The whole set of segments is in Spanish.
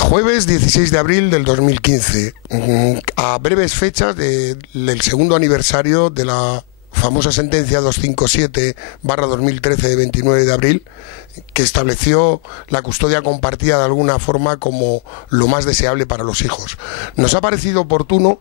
Jueves 16 de abril del 2015, a breves fechas del segundo aniversario de la famosa sentencia 257/2013 de 29 de abril, que estableció la custodia compartida de alguna forma como lo más deseable para los hijos. Nos ha parecido oportuno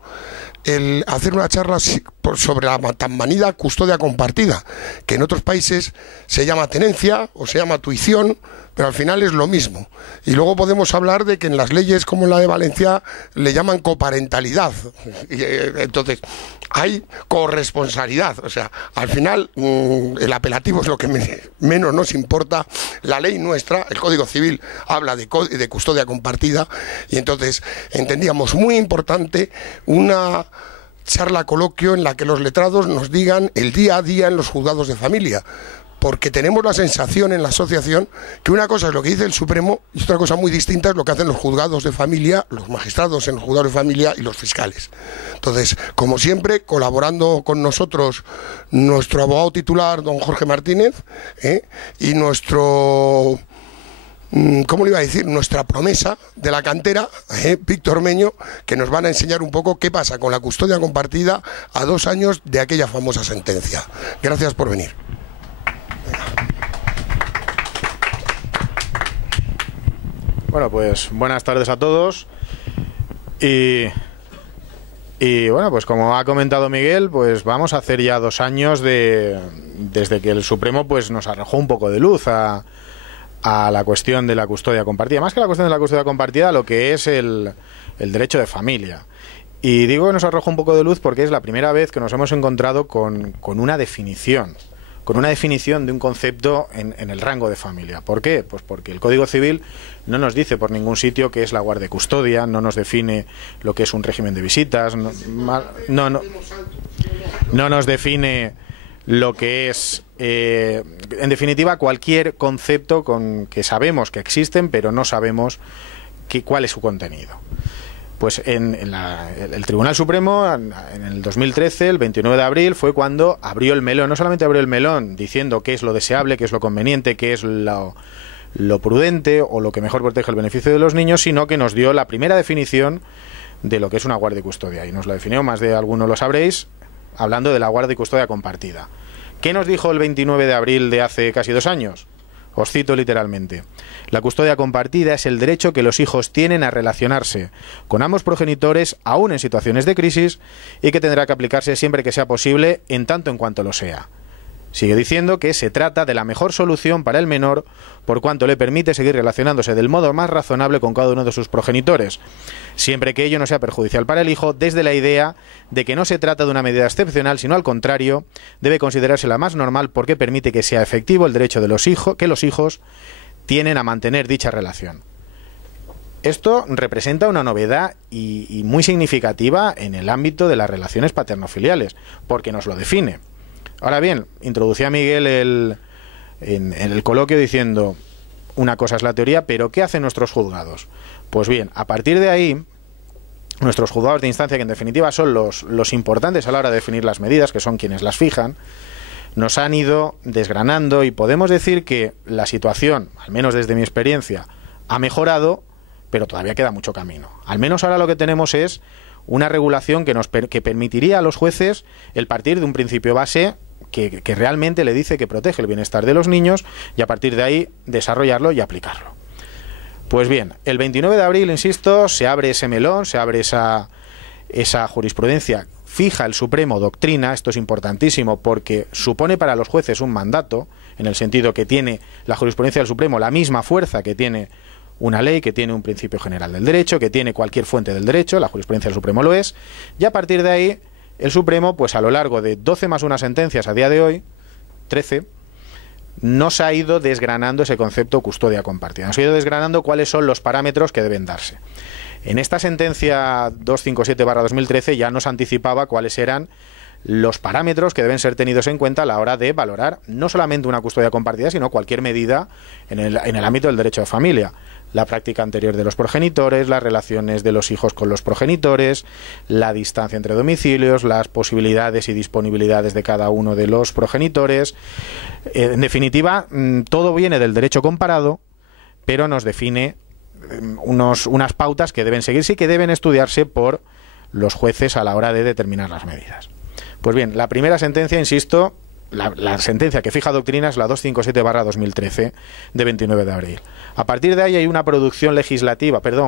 el hacer una charla sobre la tan manida custodia compartida, que en otros países se llama tenencia o se llama tuición, pero al final es lo mismo. Y luego podemos hablar de que en las leyes como la de Valencia le llaman coparentalidad. Entonces, hay corresponsabilidad. O sea, al final el apelativo es lo que menos nos importa. La ley nuestra, el Código Civil, habla de custodia compartida, y entonces entendíamos muy importante una charla coloquio en la que los letrados nos digan el día a día en los juzgados de familia, porque tenemos la sensación en la asociación que una cosa es lo que dice el Supremo y otra cosa muy distinta es lo que hacen los juzgados de familia, los magistrados en los juzgados de familia y los fiscales. Entonces, como siempre, colaborando con nosotros nuestro abogado titular, don Jorge Martínez, y nuestro... ¿cómo le iba a decir? Nuestra promesa de la cantera, Víctor Meño, que nos van a enseñar un poco qué pasa con la custodia compartida a 2 años de aquella famosa sentencia. Gracias por venir. Bueno, pues buenas tardes a todos. Y bueno, pues como ha comentado Miguel, pues vamos a hacer ya 2 años desde que el Supremo pues nos arrojó un poco de luz a la cuestión de la custodia compartida. Más que la cuestión de la custodia compartida, lo que es el derecho de familia. Y digo que nos arrojó un poco de luz porque es la primera vez que nos hemos encontrado con una definición. Con una definición de un concepto en el rango de familia. ¿Por qué? Pues porque el Código Civil no nos dice por ningún sitio qué es la guardia y custodia, no nos define lo que es un régimen de visitas, no nos define lo que es, en definitiva, cualquier concepto que sabemos que existen, pero no sabemos cuál es su contenido. Pues el Tribunal Supremo, en el 2013, el 29 de abril, fue cuando abrió el melón. No solamente abrió el melón diciendo qué es lo deseable, qué es lo conveniente, qué es lo prudente o lo que mejor protege el beneficio de los niños, sino que nos dio la primera definición de lo que es una guardia y custodia. Y nos la definió, más de algunos lo sabréis, hablando de la guardia y custodia compartida. ¿Qué nos dijo el 29 de abril de hace casi 2 años? Os cito literalmente. La custodia compartida es el derecho que los hijos tienen a relacionarse con ambos progenitores, aún en situaciones de crisis, y que tendrá que aplicarse siempre que sea posible, en tanto en cuanto lo sea. Sigue diciendo que se trata de la mejor solución para el menor, por cuanto le permite seguir relacionándose del modo más razonable con cada uno de sus progenitores, siempre que ello no sea perjudicial para el hijo, desde la idea de que no se trata de una medida excepcional, sino al contrario, debe considerarse la más normal porque permite que sea efectivo el derecho de los hijos tienen a mantener dicha relación. Esto representa una novedad y muy significativa en el ámbito de las relaciones paterno-filiales, porque nos lo define. Ahora bien, introducía Miguel en el coloquio diciendo una cosa es la teoría, pero ¿qué hacen nuestros juzgados? Pues bien, a partir de ahí, nuestros juzgados de instancia, que en definitiva son los importantes a la hora de definir las medidas, que son quienes las fijan, nos han ido desgranando y podemos decir que la situación, al menos desde mi experiencia, ha mejorado, pero todavía queda mucho camino. Al menos ahora lo que tenemos es una regulación que permitiría a los jueces el partir de un principio base que realmente le dice que protege el bienestar de los niños y a partir de ahí desarrollarlo y aplicarlo. Pues bien, el 29 de abril, insisto, se abre ese melón, se abre esa jurisprudencia, fija el Supremo doctrina, esto es importantísimo porque supone para los jueces un mandato, en el sentido que tiene la jurisprudencia del Supremo la misma fuerza que tiene una ley, que tiene un principio general del derecho, que tiene cualquier fuente del derecho, la jurisprudencia del Supremo lo es, y a partir de ahí el Supremo, pues a lo largo de 12 más 1 sentencias a día de hoy, 13, nos ha ido desgranando ese concepto custodia compartida, nos ha ido desgranando cuáles son los parámetros que deben darse. En esta sentencia 257/2013 ya nos anticipaba cuáles eran los parámetros que deben ser tenidos en cuenta a la hora de valorar no solamente una custodia compartida, sino cualquier medida en el ámbito del derecho de familia. La práctica anterior de los progenitores, las relaciones de los hijos con los progenitores, la distancia entre domicilios, las posibilidades y disponibilidades de cada uno de los progenitores. En definitiva, todo viene del derecho comparado, pero nos define unas pautas que deben seguirse y que deben estudiarse por los jueces a la hora de determinar las medidas. Pues bien, la primera sentencia, insisto, la sentencia que fija doctrina es la 257/2013 de 29 de abril. A partir de ahí hay una producción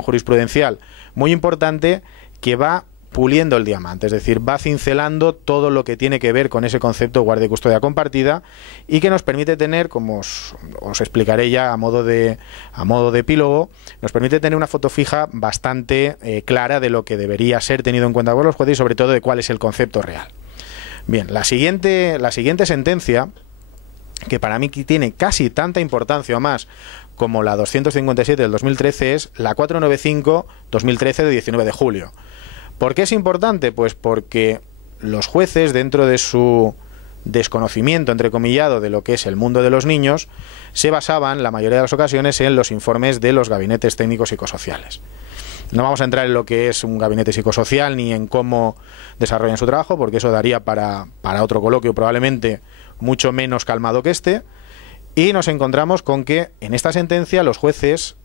jurisprudencial muy importante que va puliendo el diamante, es decir, va cincelando todo lo que tiene que ver con ese concepto de guardia y custodia compartida y que nos permite tener, como os explicaré ya a modo de epílogo, nos permite tener una foto fija bastante clara de lo que debería ser tenido en cuenta por los jueces y sobre todo de cuál es el concepto real. Bien, la siguiente sentencia, que para mí tiene casi tanta importancia o más como la 257 del 2013, es la 495/2013 de 19 de julio. ¿Por qué es importante? Pues porque los jueces, dentro de su desconocimiento, entrecomillado, de lo que es el mundo de los niños, se basaban, la mayoría de las ocasiones, en los informes de los gabinetes técnicos psicosociales. No vamos a entrar en lo que es un gabinete psicosocial ni en cómo desarrollan su trabajo, porque eso daría para otro coloquio probablemente mucho menos calmado que este. Y nos encontramos con que en esta sentencia los jueces,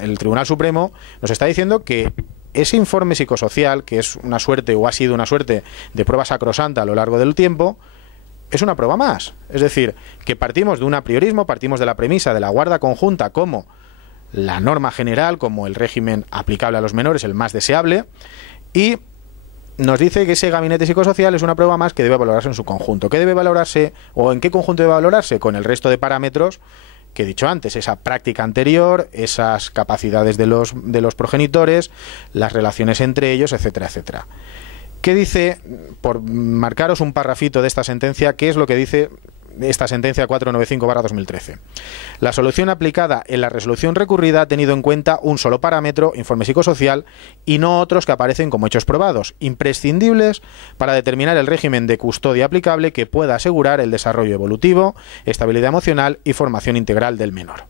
el Tribunal Supremo nos está diciendo que ese informe psicosocial, que es una suerte o ha sido una suerte de prueba sacrosanta a lo largo del tiempo, es una prueba más. Es decir, que partimos de un apriorismo, partimos de la premisa de la guarda conjunta como la norma general, como el régimen aplicable a los menores, el más deseable, y nos dice que ese gabinete psicosocial es una prueba más que debe valorarse en su conjunto. ¿Qué debe valorarse o en qué conjunto debe valorarse? Con el resto de parámetros que he dicho antes, esa práctica anterior, esas capacidades de los progenitores, las relaciones entre ellos, etcétera, etcétera. ¿Qué dice, por marcaros un parrafito de esta sentencia, qué es lo que dice esta sentencia 495/2013? La solución aplicada en la resolución recurrida ha tenido en cuenta un solo parámetro, informe psicosocial, y no otros que aparecen como hechos probados, imprescindibles para determinar el régimen de custodia aplicable que pueda asegurar el desarrollo evolutivo, estabilidad emocional y formación integral del menor.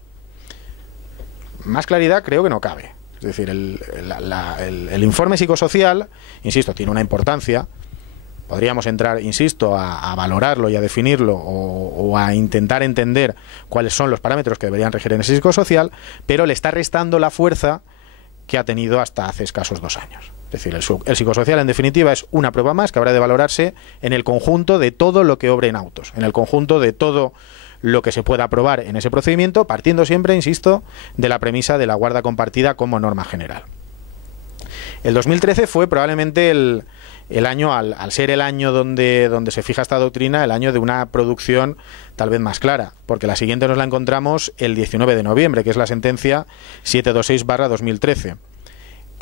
Más claridad creo que no cabe. Es decir, el informe psicosocial, insisto, tiene una importancia. Podríamos entrar, insisto, a valorarlo y a definirlo o a intentar entender cuáles son los parámetros que deberían regir en ese psicosocial, pero le está restando la fuerza que ha tenido hasta hace escasos 2 años. Es decir, el psicosocial, en definitiva, es una prueba más que habrá de valorarse en el conjunto de todo lo que obre en autos, en el conjunto de todo lo que se pueda aprobar en ese procedimiento, partiendo siempre, insisto, de la premisa de la guarda compartida como norma general. El 2013 fue probablemente el año, al ser el año donde se fija esta doctrina, el año de una producción tal vez más clara, porque la siguiente nos la encontramos el 19 de noviembre, que es la sentencia 726/2013,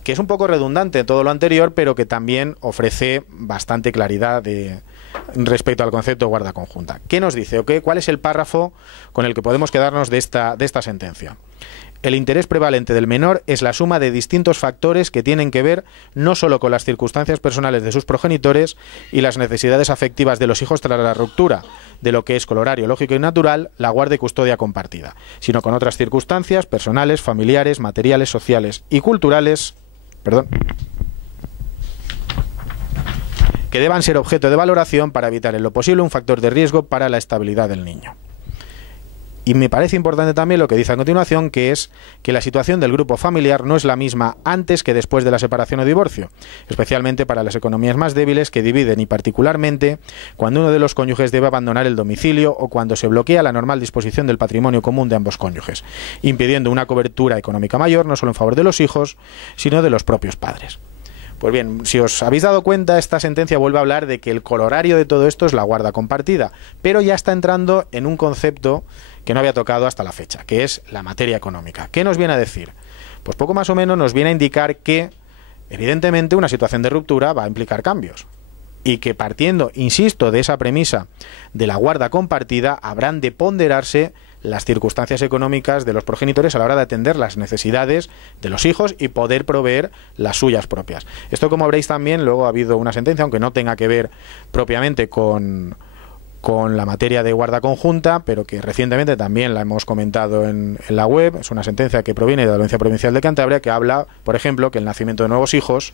que es un poco redundante en todo lo anterior, pero que también ofrece bastante claridad respecto al concepto de guarda conjunta. ¿Qué nos dice? ¿Cuál es el párrafo con el que podemos quedarnos de esta sentencia? El interés prevalente del menor es la suma de distintos factores que tienen que ver no solo con las circunstancias personales de sus progenitores y las necesidades afectivas de los hijos tras la ruptura de lo que es corolario lógico y natural, la guarda y custodia compartida, sino con otras circunstancias personales, familiares, materiales, sociales y culturales, que deban ser objeto de valoración para evitar en lo posible un factor de riesgo para la estabilidad del niño. Y me parece importante también lo que dice a continuación, que es que la situación del grupo familiar no es la misma antes que después de la separación o divorcio, especialmente para las economías más débiles que dividen y particularmente cuando uno de los cónyuges debe abandonar el domicilio o cuando se bloquea la normal disposición del patrimonio común de ambos cónyuges, impidiendo una cobertura económica mayor no solo en favor de los hijos, sino de los propios padres. Pues bien, si os habéis dado cuenta, esta sentencia vuelve a hablar de que el corolario de todo esto es la guarda compartida, pero ya está entrando en un concepto que no había tocado hasta la fecha, que es la materia económica. ¿Qué nos viene a decir? Pues poco más o menos nos viene a indicar que, evidentemente, una situación de ruptura va a implicar cambios y que partiendo, insisto, de esa premisa de la guarda compartida, habrán de ponderarse las circunstancias económicas de los progenitores a la hora de atender las necesidades de los hijos y poder proveer las suyas propias. Esto, como veréis también, luego ha habido una sentencia, aunque no tenga que ver propiamente con la materia de guarda conjunta, pero que recientemente también la hemos comentado en la web. Es una sentencia que proviene de la Audiencia Provincial de Cantabria, que habla, por ejemplo, que el nacimiento de nuevos hijos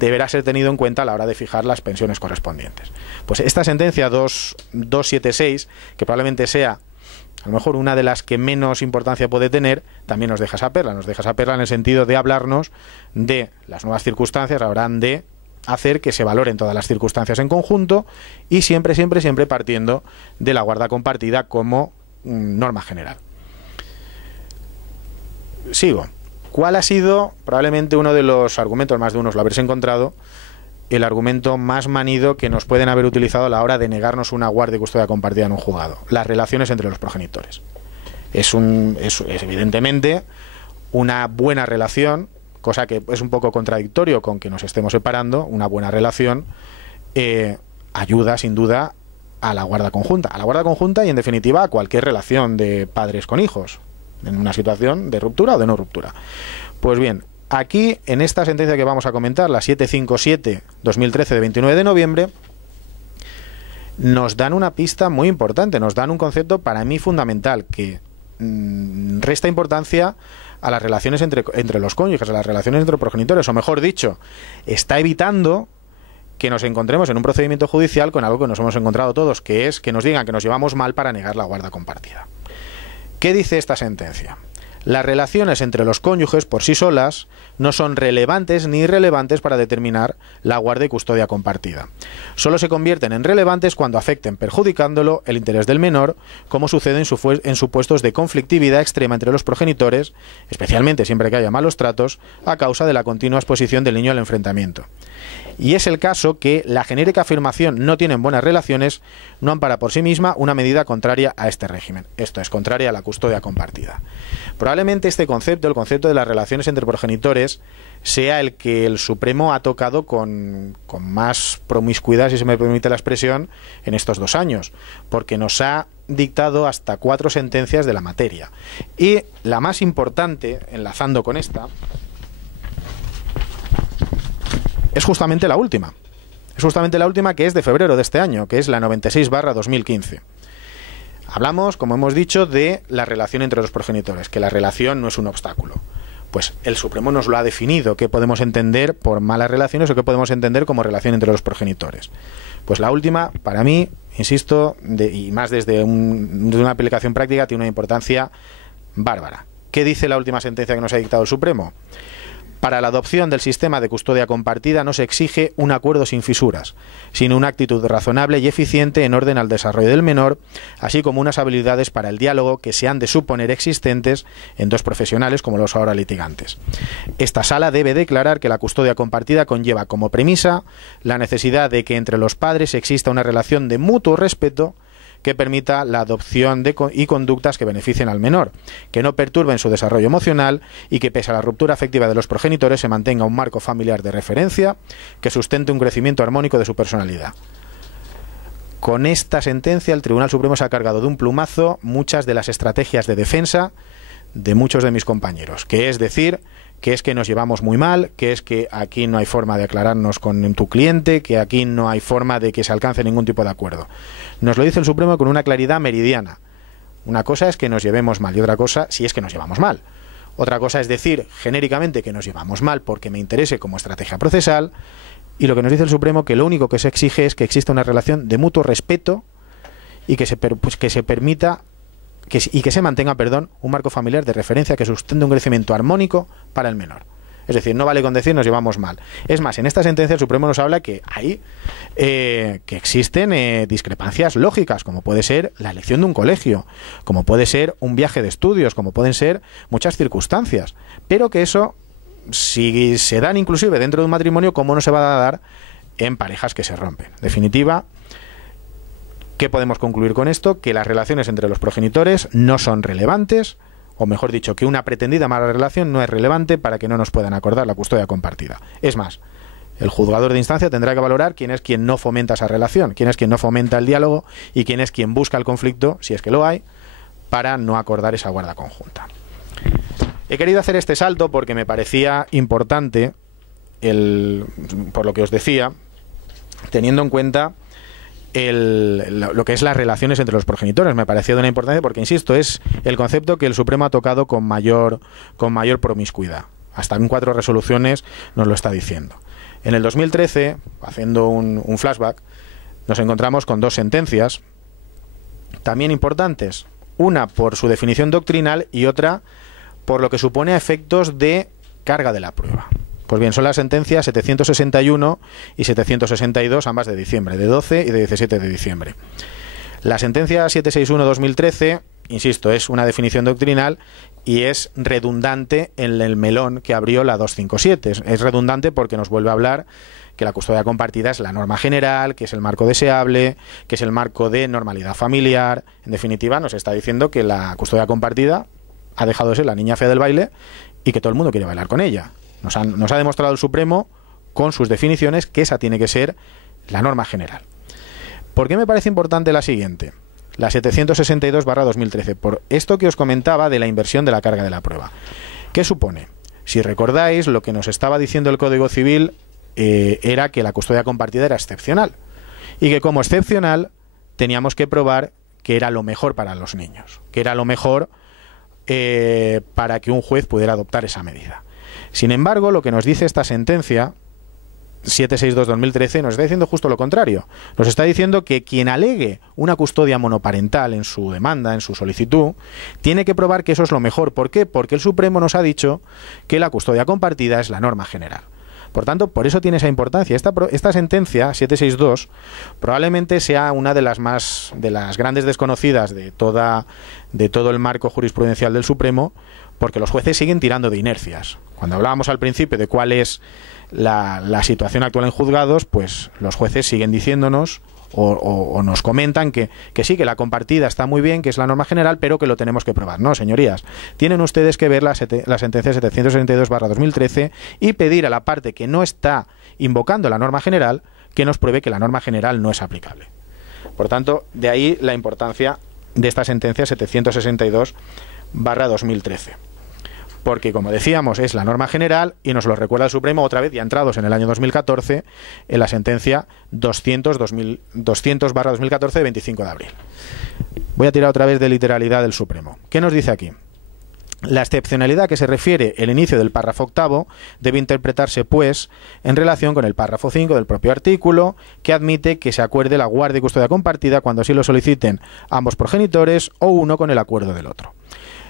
deberá ser tenido en cuenta a la hora de fijar las pensiones correspondientes. Pues esta sentencia 276, que probablemente sea a lo mejor una de las que menos importancia puede tener, también nos deja esa perla. Nos deja esa perla en el sentido de hablarnos de las nuevas circunstancias, habrán de hacer que se valoren todas las circunstancias en conjunto y siempre partiendo de la guarda compartida como norma general. Sigo. ¿Cuál ha sido probablemente uno de los argumentos, más de uno lo habréis encontrado, el argumento más manido que nos pueden haber utilizado a la hora de negarnos una guardia y custodia compartida en un juzgado? Las relaciones entre los progenitores. Es evidentemente una buena relación, cosa que es un poco contradictorio con que nos estemos separando. Una buena relación ayuda sin duda a la guarda conjunta. A la guarda conjunta y en definitiva a cualquier relación de padres con hijos, en una situación de ruptura o de no ruptura. Pues bien, aquí en esta sentencia que vamos a comentar, la 757/2013 de 29 de noviembre, nos dan una pista muy importante, nos dan un concepto para mí fundamental que resta importancia a las relaciones entre los cónyuges, a las relaciones entre progenitores, o mejor dicho, está evitando que nos encontremos en un procedimiento judicial con algo que nos hemos encontrado todos, que es que nos digan que nos llevamos mal para negar la guarda compartida. ¿Qué dice esta sentencia? Las relaciones entre los cónyuges por sí solas no son relevantes ni irrelevantes para determinar la guarda y custodia compartida. Solo se convierten en relevantes cuando afecten, perjudicándolo, el interés del menor, como sucede en supuestos de conflictividad extrema entre los progenitores, especialmente siempre que haya malos tratos, a causa de la continua exposición del niño al enfrentamiento. Y es el caso que la genérica afirmación "no tienen buenas relaciones" no ampara por sí misma una medida contraria a este régimen. Esto es, contraria a la custodia compartida. Probablemente este concepto, el concepto de las relaciones entre progenitores, sea el que el Supremo ha tocado con más promiscuidad, si se me permite la expresión, en estos 2 años, porque nos ha dictado hasta 4 sentencias de la materia. Y la más importante, enlazando con esta, es justamente la última. Es justamente la última, que es de febrero de este año, que es la 96/2015. Hablamos, como hemos dicho, de la relación entre los progenitores, que la relación no es un obstáculo. Pues el Supremo nos lo ha definido, qué podemos entender por malas relaciones o qué podemos entender como relación entre los progenitores. Pues la última, para mí, insisto, y más desde una aplicación práctica, tiene una importancia bárbara. ¿Qué dice la última sentencia que nos ha dictado el Supremo? Para la adopción del sistema de custodia compartida no se exige un acuerdo sin fisuras, sino una actitud razonable y eficiente en orden al desarrollo del menor, así como unas habilidades para el diálogo que se han de suponer existentes en 2 profesionales como los ahora litigantes. Esta sala debe declarar que la custodia compartida conlleva como premisa la necesidad de que entre los padres exista una relación de mutuo respeto que permita la adopción y conductas que beneficien al menor, que no perturben su desarrollo emocional y que, pese a la ruptura afectiva de los progenitores, se mantenga un marco familiar de referencia que sustente un crecimiento armónico de su personalidad. Con esta sentencia, el Tribunal Supremo se ha cargado de un plumazo muchas de las estrategias de defensa de muchos de mis compañeros, que es decir, que es que nos llevamos muy mal, que es que aquí no hay forma de aclararnos con tu cliente, que aquí no hay forma de que se alcance ningún tipo de acuerdo. Nos lo dice el Supremo con una claridad meridiana. Una cosa es que nos llevemos mal y otra cosa si es que nos llevamos mal. Otra cosa es decir genéricamente que nos llevamos mal porque me interese como estrategia procesal, y lo que nos dice el Supremo que lo único que se exige es que exista una relación de mutuo respeto y que se permita y que se mantenga, un marco familiar de referencia que sustente un crecimiento armónico para el menor. Es decir, no vale con decir nos llevamos mal. Es más, en esta sentencia el Supremo nos habla que hay que existen discrepancias lógicas, como puede ser la elección de un colegio, como puede ser un viaje de estudios, como pueden ser muchas circunstancias, pero que eso, si se dan inclusive dentro de un matrimonio, ¿cómo no se va a dar en parejas que se rompen? En definitiva, ¿qué podemos concluir con esto? Que las relaciones entre los progenitores no son relevantes, o mejor dicho, que una pretendida mala relación no es relevante para que no nos puedan acordar la custodia compartida. Es más, el juzgador de instancia tendrá que valorar quién es quien no fomenta esa relación, quién es quien no fomenta el diálogo y quién es quien busca el conflicto, si es que lo hay, para no acordar esa guarda conjunta. He querido hacer este salto porque me parecía importante, por lo que os decía, teniendo en cuenta lo que es las relaciones entre los progenitores. Me pareció de una importancia porque, insisto, es el concepto que el Supremo ha tocado con mayor promiscuidad. Hasta en 4 resoluciones nos lo está diciendo. En el 2013, haciendo un flashback, nos encontramos con 2 sentencias también importantes. Una por su definición doctrinal y otra por lo que supone a efectos de carga de la prueba. Pues bien, son las sentencias 761 y 762, ambas de diciembre, de 12 y de 17 de diciembre. La sentencia 761-2013, insisto, es una definición doctrinal y es redundante en el melón que abrió la 257. Es redundante porque nos vuelve a hablar que la custodia compartida es la norma general, que es el marco deseable, que es el marco de normalidad familiar. En definitiva, nos está diciendo que la custodia compartida ha dejado de ser la niña fea del baile y que todo el mundo quiere bailar con ella. Nos ha demostrado el Supremo, con sus definiciones, que esa tiene que ser la norma general. ¿Por qué me parece importante la siguiente? La 762/2013, por esto que os comentaba de la inversión de la carga de la prueba. ¿Qué supone? Si recordáis, lo que nos estaba diciendo el Código Civil era que la custodia compartida era excepcional y que como excepcional teníamos que probar que era lo mejor para los niños, que era lo mejor para que un juez pudiera adoptar esa medida. Sin embargo, lo que nos dice esta sentencia 762/2013 nos está diciendo justo lo contrario. Nos está diciendo que quien alegue una custodia monoparental en su demanda, en su solicitud, tiene que probar que eso es lo mejor. ¿Por qué? Porque el Supremo nos ha dicho que la custodia compartida es la norma general. Por tanto, por eso tiene esa importancia. Esta sentencia 762 probablemente sea una de las grandes desconocidas de todo el marco jurisprudencial del Supremo, porque los jueces siguen tirando de inercias. Cuando hablábamos al principio de cuál es la situación actual en juzgados, pues los jueces siguen diciéndonos o nos comentan que sí, que la compartida está muy bien, que es la norma general, pero que lo tenemos que probar. No, señorías, tienen ustedes que ver la sentencia 762/2013 y pedir a la parte que no está invocando la norma general que nos pruebe que la norma general no es aplicable. Por tanto, de ahí la importancia de esta sentencia 762/2013. Porque, como decíamos, es la norma general y nos lo recuerda el Supremo otra vez, ya entrados en el año 2014, en la sentencia 200/2014 de 25 de abril. Voy a tirar otra vez de literalidad del Supremo. ¿Qué nos dice aquí? La excepcionalidad que se refiere el inicio del párrafo octavo debe interpretarse, pues, en relación con el párrafo 5 del propio artículo, que admite que se acuerde la guardia y custodia compartida cuando así lo soliciten ambos progenitores o uno con el acuerdo del otro.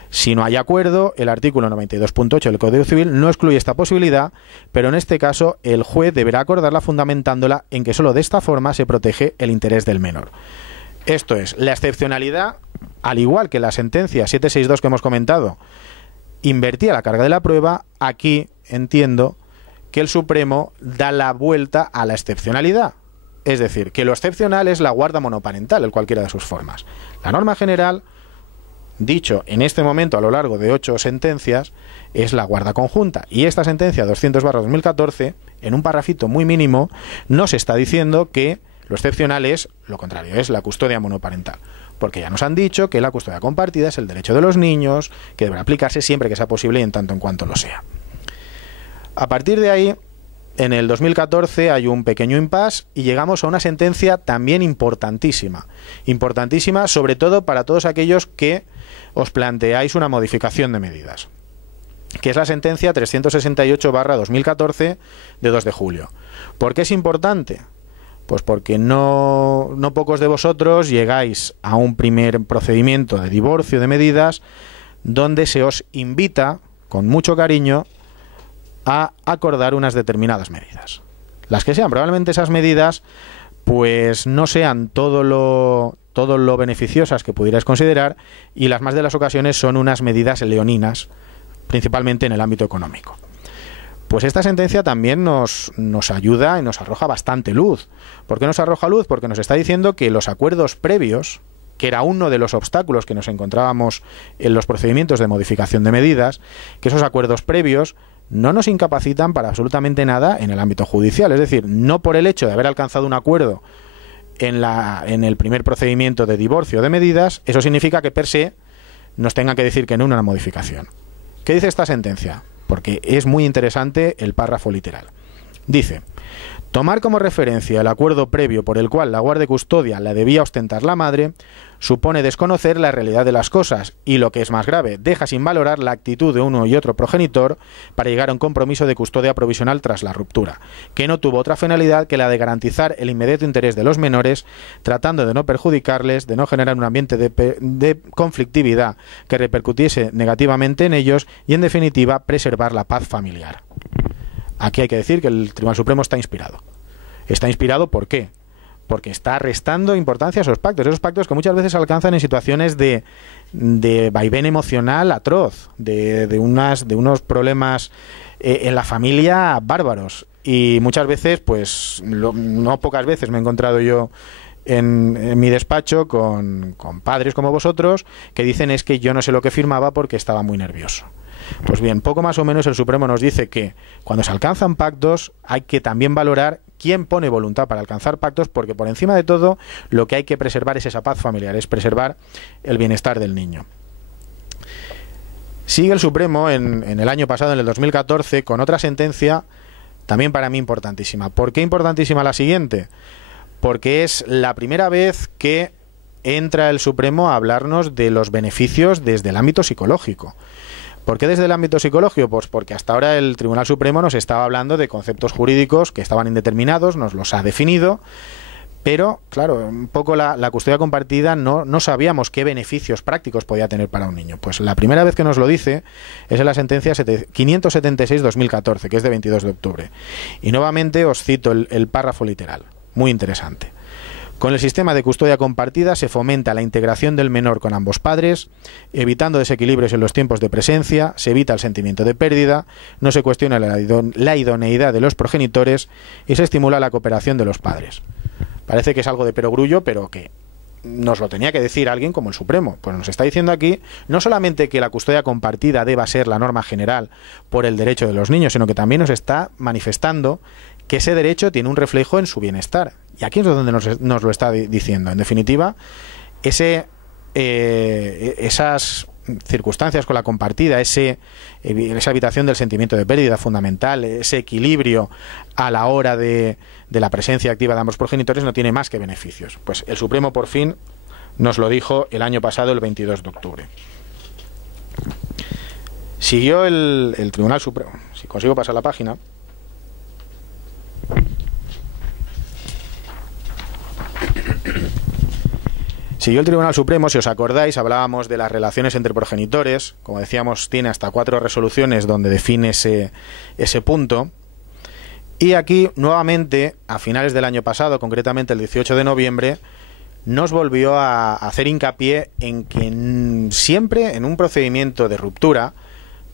Si no hay acuerdo, el artículo 92.8 del Código Civil no excluye esta posibilidad, pero en este caso el juez deberá acordarla fundamentándola en que solo de esta forma se protege el interés del menor. Esto es, la excepcionalidad, al igual que la sentencia 762 que hemos comentado, invertía la carga de la prueba, aquí entiendo que el Supremo da la vuelta a la excepcionalidad. Es decir, que lo excepcional es la guarda monoparental en cualquiera de sus formas. La norma general, dicho en este momento a lo largo de 8 sentencias, es la guarda conjunta. Y esta sentencia 200/2014, en un parrafito muy mínimo, nos está diciendo que lo excepcional es lo contrario, es la custodia monoparental. Porque ya nos han dicho que la custodia compartida es el derecho de los niños, que deberá aplicarse siempre que sea posible y en tanto en cuanto lo sea. A partir de ahí, en el 2014 hay un pequeño impasse y llegamos a una sentencia también importantísima. Importantísima sobre todo para todos aquellos que os planteáis una modificación de medidas, que es la sentencia 368/2014 de 2 de julio. ¿Por qué es importante? Pues porque no pocos de vosotros llegáis a un primer procedimiento de divorcio de medidas donde se os invita, con mucho cariño, a acordar unas determinadas medidas. Las que sean, probablemente esas medidas pues no sean todo lo beneficiosas que pudierais considerar, y las más de las ocasiones son unas medidas leoninas, principalmente en el ámbito económico. Pues esta sentencia también nos ayuda y nos arroja bastante luz. ¿Por qué nos arroja luz? Porque nos está diciendo que los acuerdos previos, que era uno de los obstáculos que nos encontrábamos en los procedimientos de modificación de medidas, que esos acuerdos previos no nos incapacitan para absolutamente nada en el ámbito judicial. Es decir, no por el hecho de haber alcanzado un acuerdo en el primer procedimiento de divorcio de medidas, eso significa que per se nos tengan que decir que no una modificación. ¿Qué dice esta sentencia? Porque es muy interesante el párrafo literal. Dice: Tomar como referencia el acuerdo previo por el cual la guarda y custodia la debía ostentar la madre supone desconocer la realidad de las cosas y, lo que es más grave, deja sin valorar la actitud de uno y otro progenitor para llegar a un compromiso de custodia provisional tras la ruptura, que no tuvo otra finalidad que la de garantizar el inmediato interés de los menores, tratando de no perjudicarles, de no generar un ambiente de conflictividad que repercutiese negativamente en ellos y, en definitiva, preservar la paz familiar. Aquí hay que decir que el Tribunal Supremo está inspirado. Está inspirado, ¿por qué? Porque está restando importancia a esos pactos que muchas veces alcanzan en situaciones de vaivén emocional atroz, de unos problemas en la familia bárbaros. Y muchas veces, pues no pocas veces me he encontrado yo en mi despacho con padres como vosotros que dicen: es que yo no sé lo que firmaba porque estaba muy nervioso. Pues bien, poco más o menos el Supremo nos dice que cuando se alcanzan pactos hay que también valorar quién pone voluntad para alcanzar pactos, porque por encima de todo lo que hay que preservar es esa paz familiar, es preservar el bienestar del niño. Sigue el Supremo en el año pasado, en el 2014, con otra sentencia también para mí importantísima. ¿Por qué importantísima la siguiente? Porque es la primera vez que entra el Supremo a hablarnos de los beneficios desde el ámbito psicológico. ¿Por qué desde el ámbito psicológico? Pues porque hasta ahora el Tribunal Supremo nos estaba hablando de conceptos jurídicos que estaban indeterminados, nos los ha definido, pero, claro, un poco la custodia compartida no sabíamos qué beneficios prácticos podía tener para un niño. Pues la primera vez que nos lo dice es en la sentencia 576-2014, que es de 22 de octubre. Y nuevamente os cito el párrafo literal, muy interesante. Con el sistema de custodia compartida se fomenta la integración del menor con ambos padres, evitando desequilibrios en los tiempos de presencia, se evita el sentimiento de pérdida, no se cuestiona la idoneidad de los progenitores y se estimula la cooperación de los padres. Parece que es algo de perogrullo, pero que nos lo tenía que decir alguien como el Supremo. Pues nos está diciendo aquí no solamente que la custodia compartida deba ser la norma general por el derecho de los niños, sino que también nos está manifestando que ese derecho tiene un reflejo en su bienestar. Y aquí es donde nos lo está diciendo. En definitiva, esas circunstancias con la compartida, esa evitación del sentimiento de pérdida fundamental, ese equilibrio a la hora de la presencia activa de ambos progenitores no tiene más que beneficios. Pues el Supremo por fin nos lo dijo el año pasado, el 22 de octubre. Siguió el Tribunal Supremo. Si consigo pasar la página. Siguió el Tribunal Supremo, si os acordáis, hablábamos de las relaciones entre progenitores. Como decíamos, tiene hasta 4 resoluciones donde define ese punto. Y aquí, nuevamente, a finales del año pasado, concretamente el 18 de noviembre, nos volvió a hacer hincapié en que siempre en un procedimiento de ruptura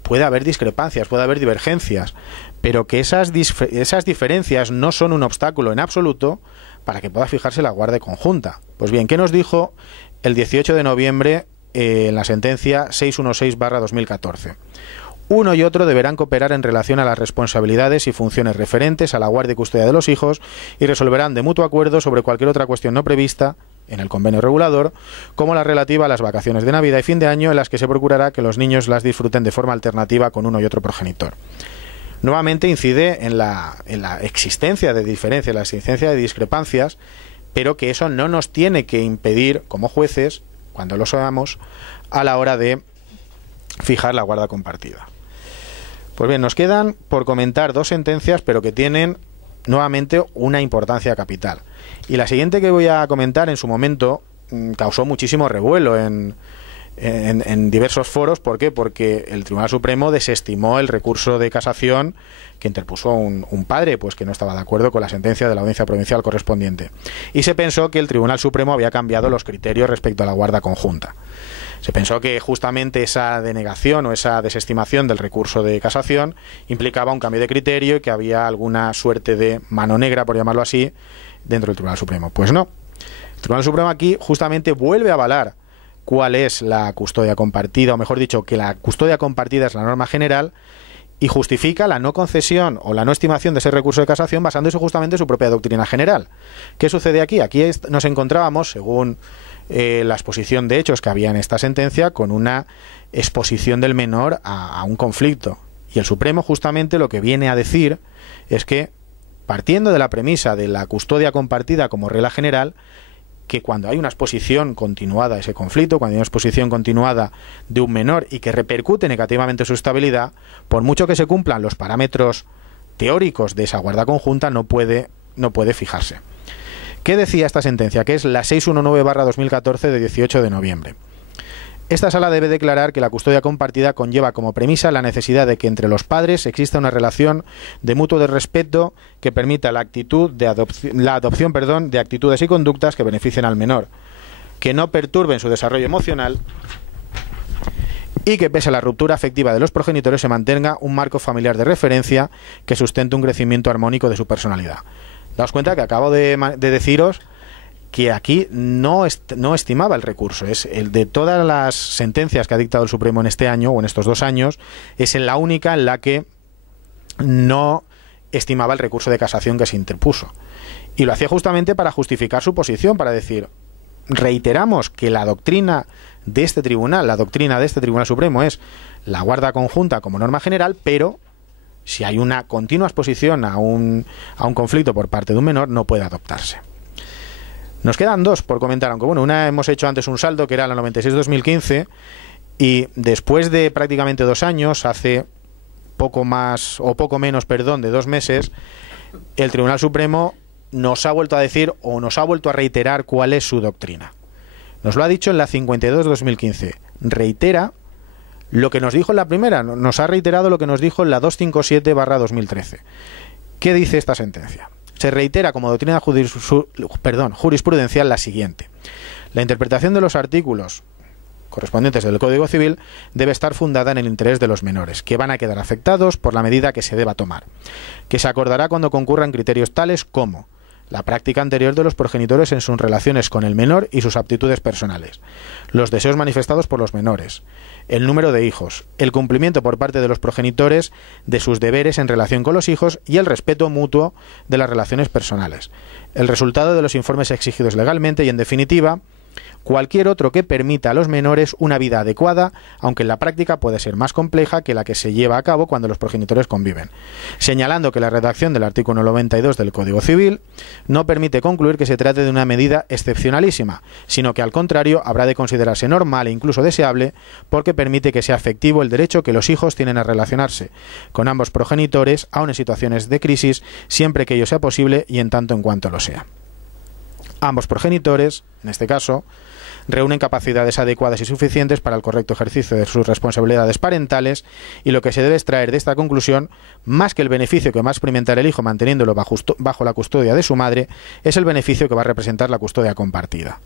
puede haber discrepancias, puede haber divergencias, pero que esas diferencias no son un obstáculo en absoluto para que pueda fijarse la guarda conjunta. Pues bien, ¿qué nos dijo el 18 de noviembre en la sentencia 616/2014? Uno y otro deberán cooperar en relación a las responsabilidades y funciones referentes a la guardia y custodia de los hijos y resolverán de mutuo acuerdo sobre cualquier otra cuestión no prevista en el convenio regulador, como la relativa a las vacaciones de Navidad y fin de año, en las que se procurará que los niños las disfruten de forma alternativa con uno y otro progenitor. Nuevamente incide en la existencia de diferencias, la existencia de discrepancias, pero que eso no nos tiene que impedir, como jueces, cuando lo seamos, a la hora de fijar la guarda compartida. Pues bien, nos quedan por comentar 2 sentencias, pero que tienen nuevamente una importancia capital. Y la siguiente que voy a comentar en su momento causó muchísimo revuelo en diversos foros. ¿Por qué? Porque el Tribunal Supremo desestimó el recurso de casación que interpuso un padre, pues que no estaba de acuerdo con la sentencia de la audiencia provincial correspondiente. Y se pensó que el Tribunal Supremo había cambiado los criterios respecto a la guarda conjunta. Se pensó que justamente esa denegación o esa desestimación del recurso de casación implicaba un cambio de criterio y que había alguna suerte de mano negra, por llamarlo así, dentro del Tribunal Supremo. Pues no. El Tribunal Supremo aquí justamente vuelve a avalar cuál es la custodia compartida, o mejor dicho, que la custodia compartida es la norma general, y justifica la no concesión o la no estimación de ese recurso de casación basándose justamente en su propia doctrina general. ¿Qué sucede aquí? Aquí nos encontrábamos, según la exposición de hechos que había en esta sentencia, con una exposición del menor a un conflicto. Y el Supremo justamente lo que viene a decir es que partiendo de la premisa de la custodia compartida como regla general, que cuando hay una exposición continuada a ese conflicto, cuando hay una exposición continuada de un menor y que repercute negativamente su estabilidad, por mucho que se cumplan los parámetros teóricos de esa guarda conjunta, no puede fijarse. ¿Qué decía esta sentencia? Que es la 619/2014 de 18 de noviembre. Esta sala debe declarar que la custodia compartida conlleva como premisa la necesidad de que entre los padres exista una relación de mutuo respeto que permita la adopción de actitudes y conductas que beneficien al menor, que no perturben su desarrollo emocional y que pese a la ruptura afectiva de los progenitores se mantenga un marco familiar de referencia que sustente un crecimiento armónico de su personalidad. Daos cuenta que acabo de deciros que aquí no estimaba el recurso. Es el de todas las sentencias que ha dictado el Supremo en este año o en estos 2 años, es la única en la que no estimaba el recurso de casación que se interpuso. Y lo hacía justamente para justificar su posición, para decir, reiteramos que la doctrina de este tribunal, la doctrina de este Tribunal Supremo es la guarda conjunta como norma general, pero si hay una continua exposición a un conflicto por parte de un menor, no puede adoptarse. Nos quedan 2 por comentar, aunque bueno, una hemos hecho antes un saldo, que era la 96/2015, y después de prácticamente 2 años, hace poco menos de 2 meses, el Tribunal Supremo nos ha vuelto a decir o nos ha vuelto a reiterar cuál es su doctrina. Nos lo ha dicho en la 52/2015. Reitera lo que nos dijo en la primera, nos ha reiterado lo que nos dijo en la 257/2013. ¿Qué dice esta sentencia? Se reitera como doctrina jurisprudencial la siguiente: la interpretación de los artículos correspondientes del Código Civil debe estar fundada en el interés de los menores, que van a quedar afectados por la medida que se deba tomar, que se acordará cuando concurran criterios tales como la práctica anterior de los progenitores en sus relaciones con el menor y sus aptitudes personales, los deseos manifestados por los menores, el número de hijos, el cumplimiento por parte de los progenitores de sus deberes en relación con los hijos y el respeto mutuo de las relaciones personales, el resultado de los informes exigidos legalmente y, en definitiva, cualquier otro que permita a los menores una vida adecuada, aunque en la práctica puede ser más compleja que la que se lleva a cabo cuando los progenitores conviven, señalando que la redacción del artículo 92 del Código Civil no permite concluir que se trate de una medida excepcionalísima, sino que al contrario habrá de considerarse normal e incluso deseable, porque permite que sea efectivo el derecho que los hijos tienen a relacionarse con ambos progenitores, aun en situaciones de crisis, siempre que ello sea posible y en tanto en cuanto lo sea. Ambos progenitores, en este caso, reúnen capacidades adecuadas y suficientes para el correcto ejercicio de sus responsabilidades parentales, y lo que se debe extraer de esta conclusión, más que el beneficio que va a experimentar el hijo manteniéndolo bajo la custodia de su madre, es el beneficio que va a representar la custodia compartida.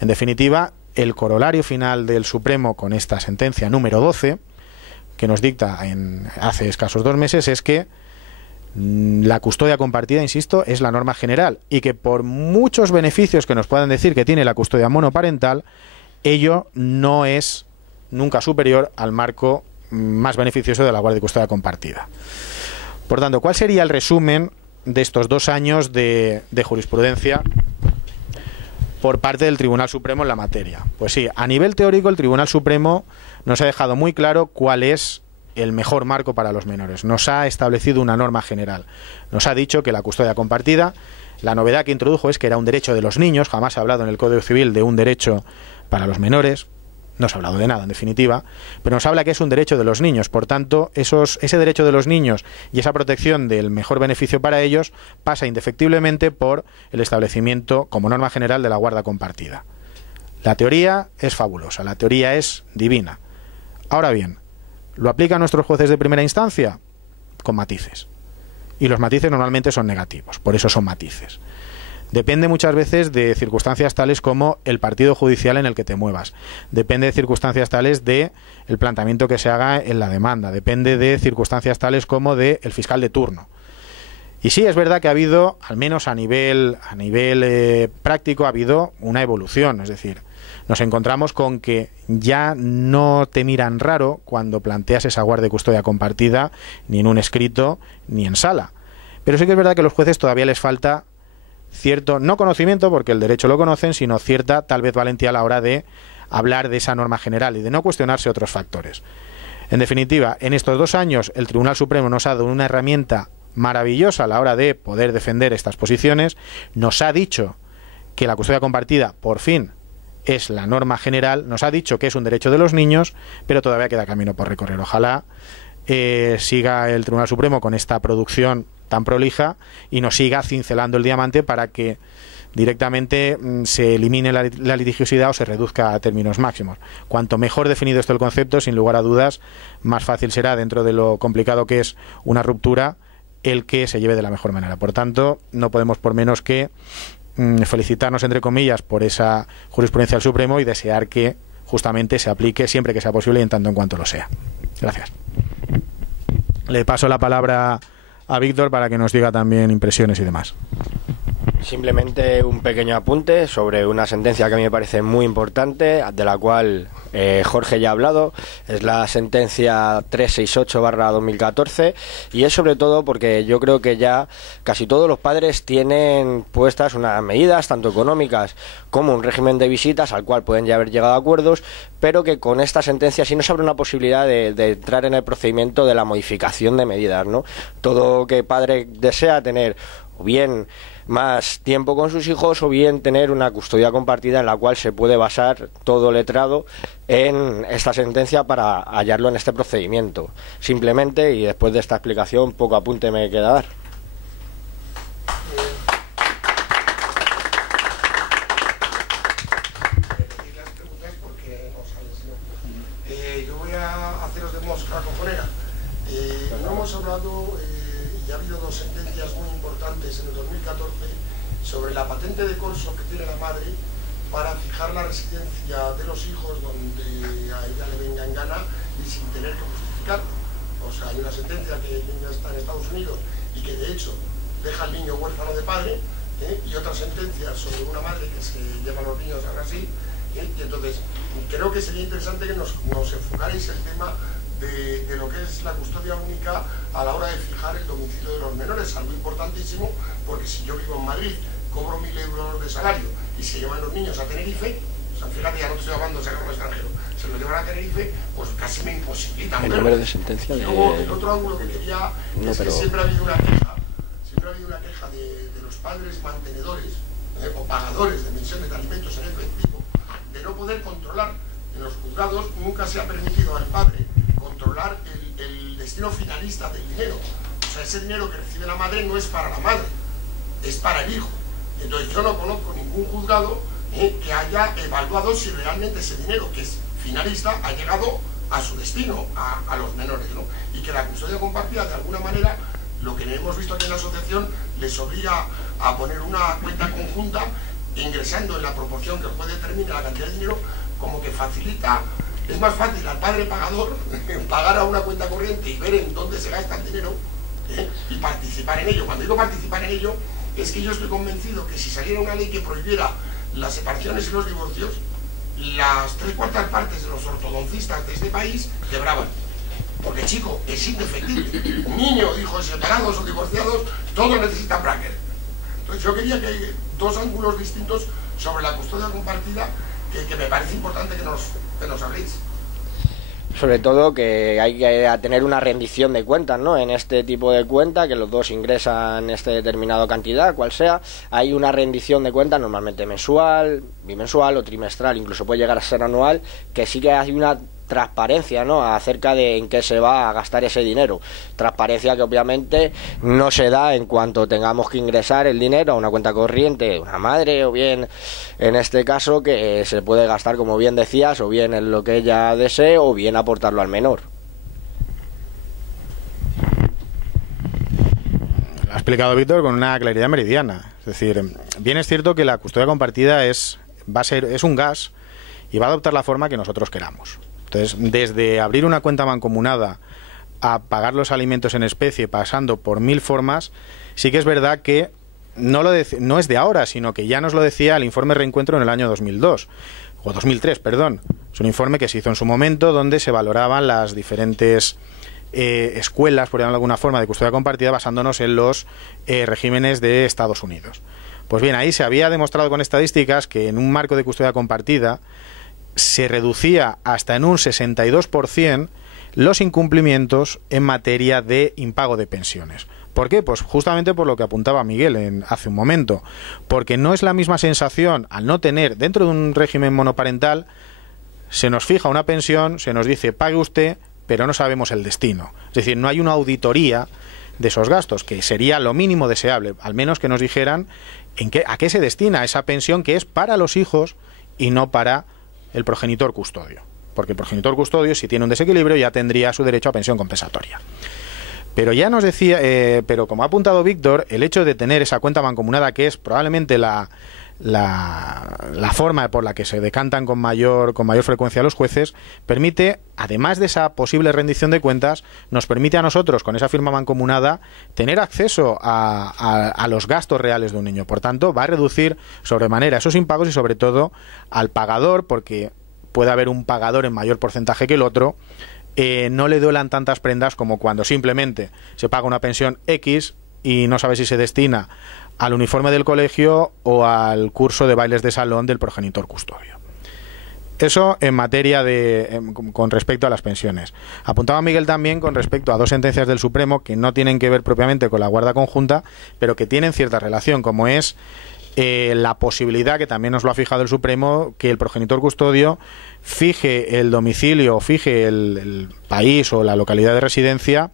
En definitiva, el corolario final del Supremo con esta sentencia número 12, que nos dicta hace escasos 2 meses, es que la custodia compartida, insisto, es la norma general, y que por muchos beneficios que nos puedan decir que tiene la custodia monoparental, ello no es nunca superior al marco más beneficioso de la guardia y custodia compartida. Por tanto, ¿cuál sería el resumen de estos 2 años de jurisprudencia por parte del Tribunal Supremo en la materia? Pues sí, a nivel teórico el Tribunal Supremo nos ha dejado muy claro cuál es el mejor marco para los menores. Nos ha establecido una norma general. Nos ha dicho que la custodia compartida, la novedad que introdujo es que era un derecho de los niños. Jamás se ha hablado en el Código Civil de un derecho para los menores. No se ha hablado de nada, en definitiva, pero nos habla que es un derecho de los niños. Por tanto, ese derecho de los niños y esa protección del mejor beneficio para ellos pasa indefectiblemente por el establecimiento como norma general de la guarda compartida. La teoría es fabulosa, la teoría es divina. Ahora bien, ¿lo aplican nuestros jueces de primera instancia? Con matices. Y los matices normalmente son negativos, por eso son matices. Depende muchas veces de circunstancias tales como el partido judicial en el que te muevas. Depende de circunstancias tales de el planteamiento que se haga en la demanda. Depende de circunstancias tales como de el fiscal de turno. Y sí, es verdad que ha habido, al menos a nivel práctico, ha habido una evolución. Es decir, nos encontramos con que ya no te miran raro cuando planteas esa guardia y custodia compartida, ni en un escrito, ni en sala. Pero sí que es verdad que a los jueces todavía les falta cierto, no conocimiento, porque el derecho lo conocen, sino cierta, tal vez, valentía a la hora de hablar de esa norma general y de no cuestionarse otros factores. En definitiva, en estos 2 años el Tribunal Supremo nos ha dado una herramienta maravillosa a la hora de poder defender estas posiciones, nos ha dicho que la custodia compartida, por fin, es la norma general, nos ha dicho que es un derecho de los niños, pero todavía queda camino por recorrer. Ojalá siga el Tribunal Supremo con esta producción tan prolija y nos siga cincelando el diamante para que directamente se elimine la litigiosidad o se reduzca a términos máximos. Cuanto mejor definido esté el concepto, sin lugar a dudas, más fácil será, dentro de lo complicado que es una ruptura, el que se lleve de la mejor manera. Por tanto, no podemos por menos que felicitarnos, entre comillas, por esa jurisprudencia del Supremo y desear que justamente se aplique siempre que sea posible y en tanto en cuanto lo sea. Gracias. Le paso la palabra a Víctor para que nos diga también impresiones y demás. Simplemente un pequeño apunte sobre una sentencia que a mí me parece muy importante, de la cual Jorge ya ha hablado. Es la sentencia 368/2014 y es sobre todo porque yo creo que ya casi todos los padres tienen puestas unas medidas, tanto económicas como un régimen de visitas al cual pueden ya haber llegado a acuerdos, pero que con esta sentencia sí nos abre una posibilidad de entrar en el procedimiento de la modificación de medidas, ¿no? Todo que padre desea tener o bien más tiempo con sus hijos o bien tener una custodia compartida en la cual se puede basar todo letrado en esta sentencia para hallarlo en este procedimiento. Simplemente, y después de esta explicación, poco apunte me queda dar. Yo voy a haceros de mosca cojonera. No hemos hablado, y ha habido dos sentencias muy importantes en el 2014 sobre la patente de corso que tiene la madre para fijar la residencia de los hijos donde a ella le venga en gana y sin tener que justificarlo. O sea, hay una sentencia que ya está en Estados Unidos y que de hecho deja al niño huérfano de padre, y otra sentencia sobre una madre que se lleva a los niños a Brasil. Y entonces creo que sería interesante que nos enfocarais el tema de lo que es la custodia única a la hora de fijar el domicilio de los menores, algo importantísimo, porque si yo vivo en Madrid, cobro 1.000 euros de salario y se llevan los niños a Tenerife, o sea, fíjate, ya no te estoy hablando de sacarlo al extranjero, se lo llevan a Tenerife, pues casi me imposibilita. El número de sentencia y luego el otro ángulo que quería es que siempre ha habido una queja de los padres mantenedores o pagadores de pensiones de alimentos en efectivo, de no poder controlar. En los juzgados nunca se ha permitido al padre controlar el destino finalista del dinero. O sea, ese dinero que recibe la madre no es para la madre, es para el hijo. Entonces yo no conozco ningún juzgado que haya evaluado si realmente ese dinero, que es finalista, ha llegado a su destino, a los menores, ¿no? Y que la custodia compartida, de alguna manera, lo que hemos visto aquí en la asociación, les obliga a poner una cuenta conjunta, ingresando en la proporción que el juez determine la cantidad de dinero, como que facilita. Es más fácil al padre pagador pagar a una cuenta corriente y ver en dónde se gasta el dinero, y participar en ello. Cuando digo participar en ello, es que yo estoy convencido que si saliera una ley que prohibiera las separaciones y los divorcios, las 3/4 partes de los ortodoncistas de este país quebraban. Porque, chico, es indefectible. Un niño, hijos separados o divorciados, todos necesitan bracket. Entonces yo quería que dos ángulos distintos sobre la custodia compartida que me parece importante que nos habléis. Sobre todo que hay que tener una rendición de cuentas, ¿no? En este tipo de cuenta, que los dos ingresan esta determinada cantidad, cual sea, hay una rendición de cuentas normalmente mensual, bimensual o trimestral, incluso puede llegar a ser anual, que sí que hay una transparencia, ¿no?, acerca de en qué se va a gastar ese dinero. Transparencia que obviamente no se da en cuanto tengamos que ingresar el dinero a una cuenta corriente de una madre, o bien en este caso que se puede gastar, como bien decías, o bien en lo que ella desee, o bien aportarlo al menor. Lo ha explicado Víctor con una claridad meridiana. Es decir, bien es cierto que la custodia compartida es un gas y va a adoptar la forma que nosotros queramos. Entonces, desde abrir una cuenta mancomunada a pagar los alimentos en especie, pasando por 1000 formas, sí que es verdad que no es de ahora, sino que ya nos lo decía el informe Reencuentro en el año 2002, o 2003, perdón. Es un informe que se hizo en su momento, donde se valoraban las diferentes escuelas, por llamarlo de alguna forma, de custodia compartida, basándonos en los regímenes de Estados Unidos. Pues bien, ahí se había demostrado con estadísticas que en un marco de custodia compartida se reducía hasta en un 62% los incumplimientos en materia de impago de pensiones. ¿Por qué? Pues justamente por lo que apuntaba Miguel hace un momento, porque no es la misma sensación al no tener, dentro de un régimen monoparental, se nos fija una pensión, se nos dice pague usted, pero no sabemos el destino. Es decir, no hay una auditoría de esos gastos, que sería lo mínimo deseable, al menos que nos dijeran a qué se destina esa pensión que es para los hijos y no para el progenitor custodio. Porque el progenitor custodio, si tiene un desequilibrio, ya tendría su derecho a pensión compensatoria. Pero ya nos decía, pero como ha apuntado Víctor, el hecho de tener esa cuenta mancomunada, que es probablemente la forma por la que se decantan con mayor frecuencia los jueces, permite, además de esa posible rendición de cuentas, nos permite a nosotros, con esa firma mancomunada, tener acceso a los gastos reales de un niño. Por tanto, va a reducir sobremanera esos impagos y, sobre todo, al pagador, porque puede haber un pagador en mayor porcentaje que el otro. No le duelan tantas prendas como cuando simplemente se paga una pensión X y no sabe si se destina al uniforme del colegio o al curso de bailes de salón del progenitor custodio. Eso en materia con respecto a las pensiones. Apuntaba Miguel también con respecto a dos sentencias del Supremo que no tienen que ver propiamente con la guarda conjunta, pero que tienen cierta relación, como es la posibilidad, que también nos lo ha fijado el Supremo, que el progenitor custodio fije el domicilio o fije el país o la localidad de residencia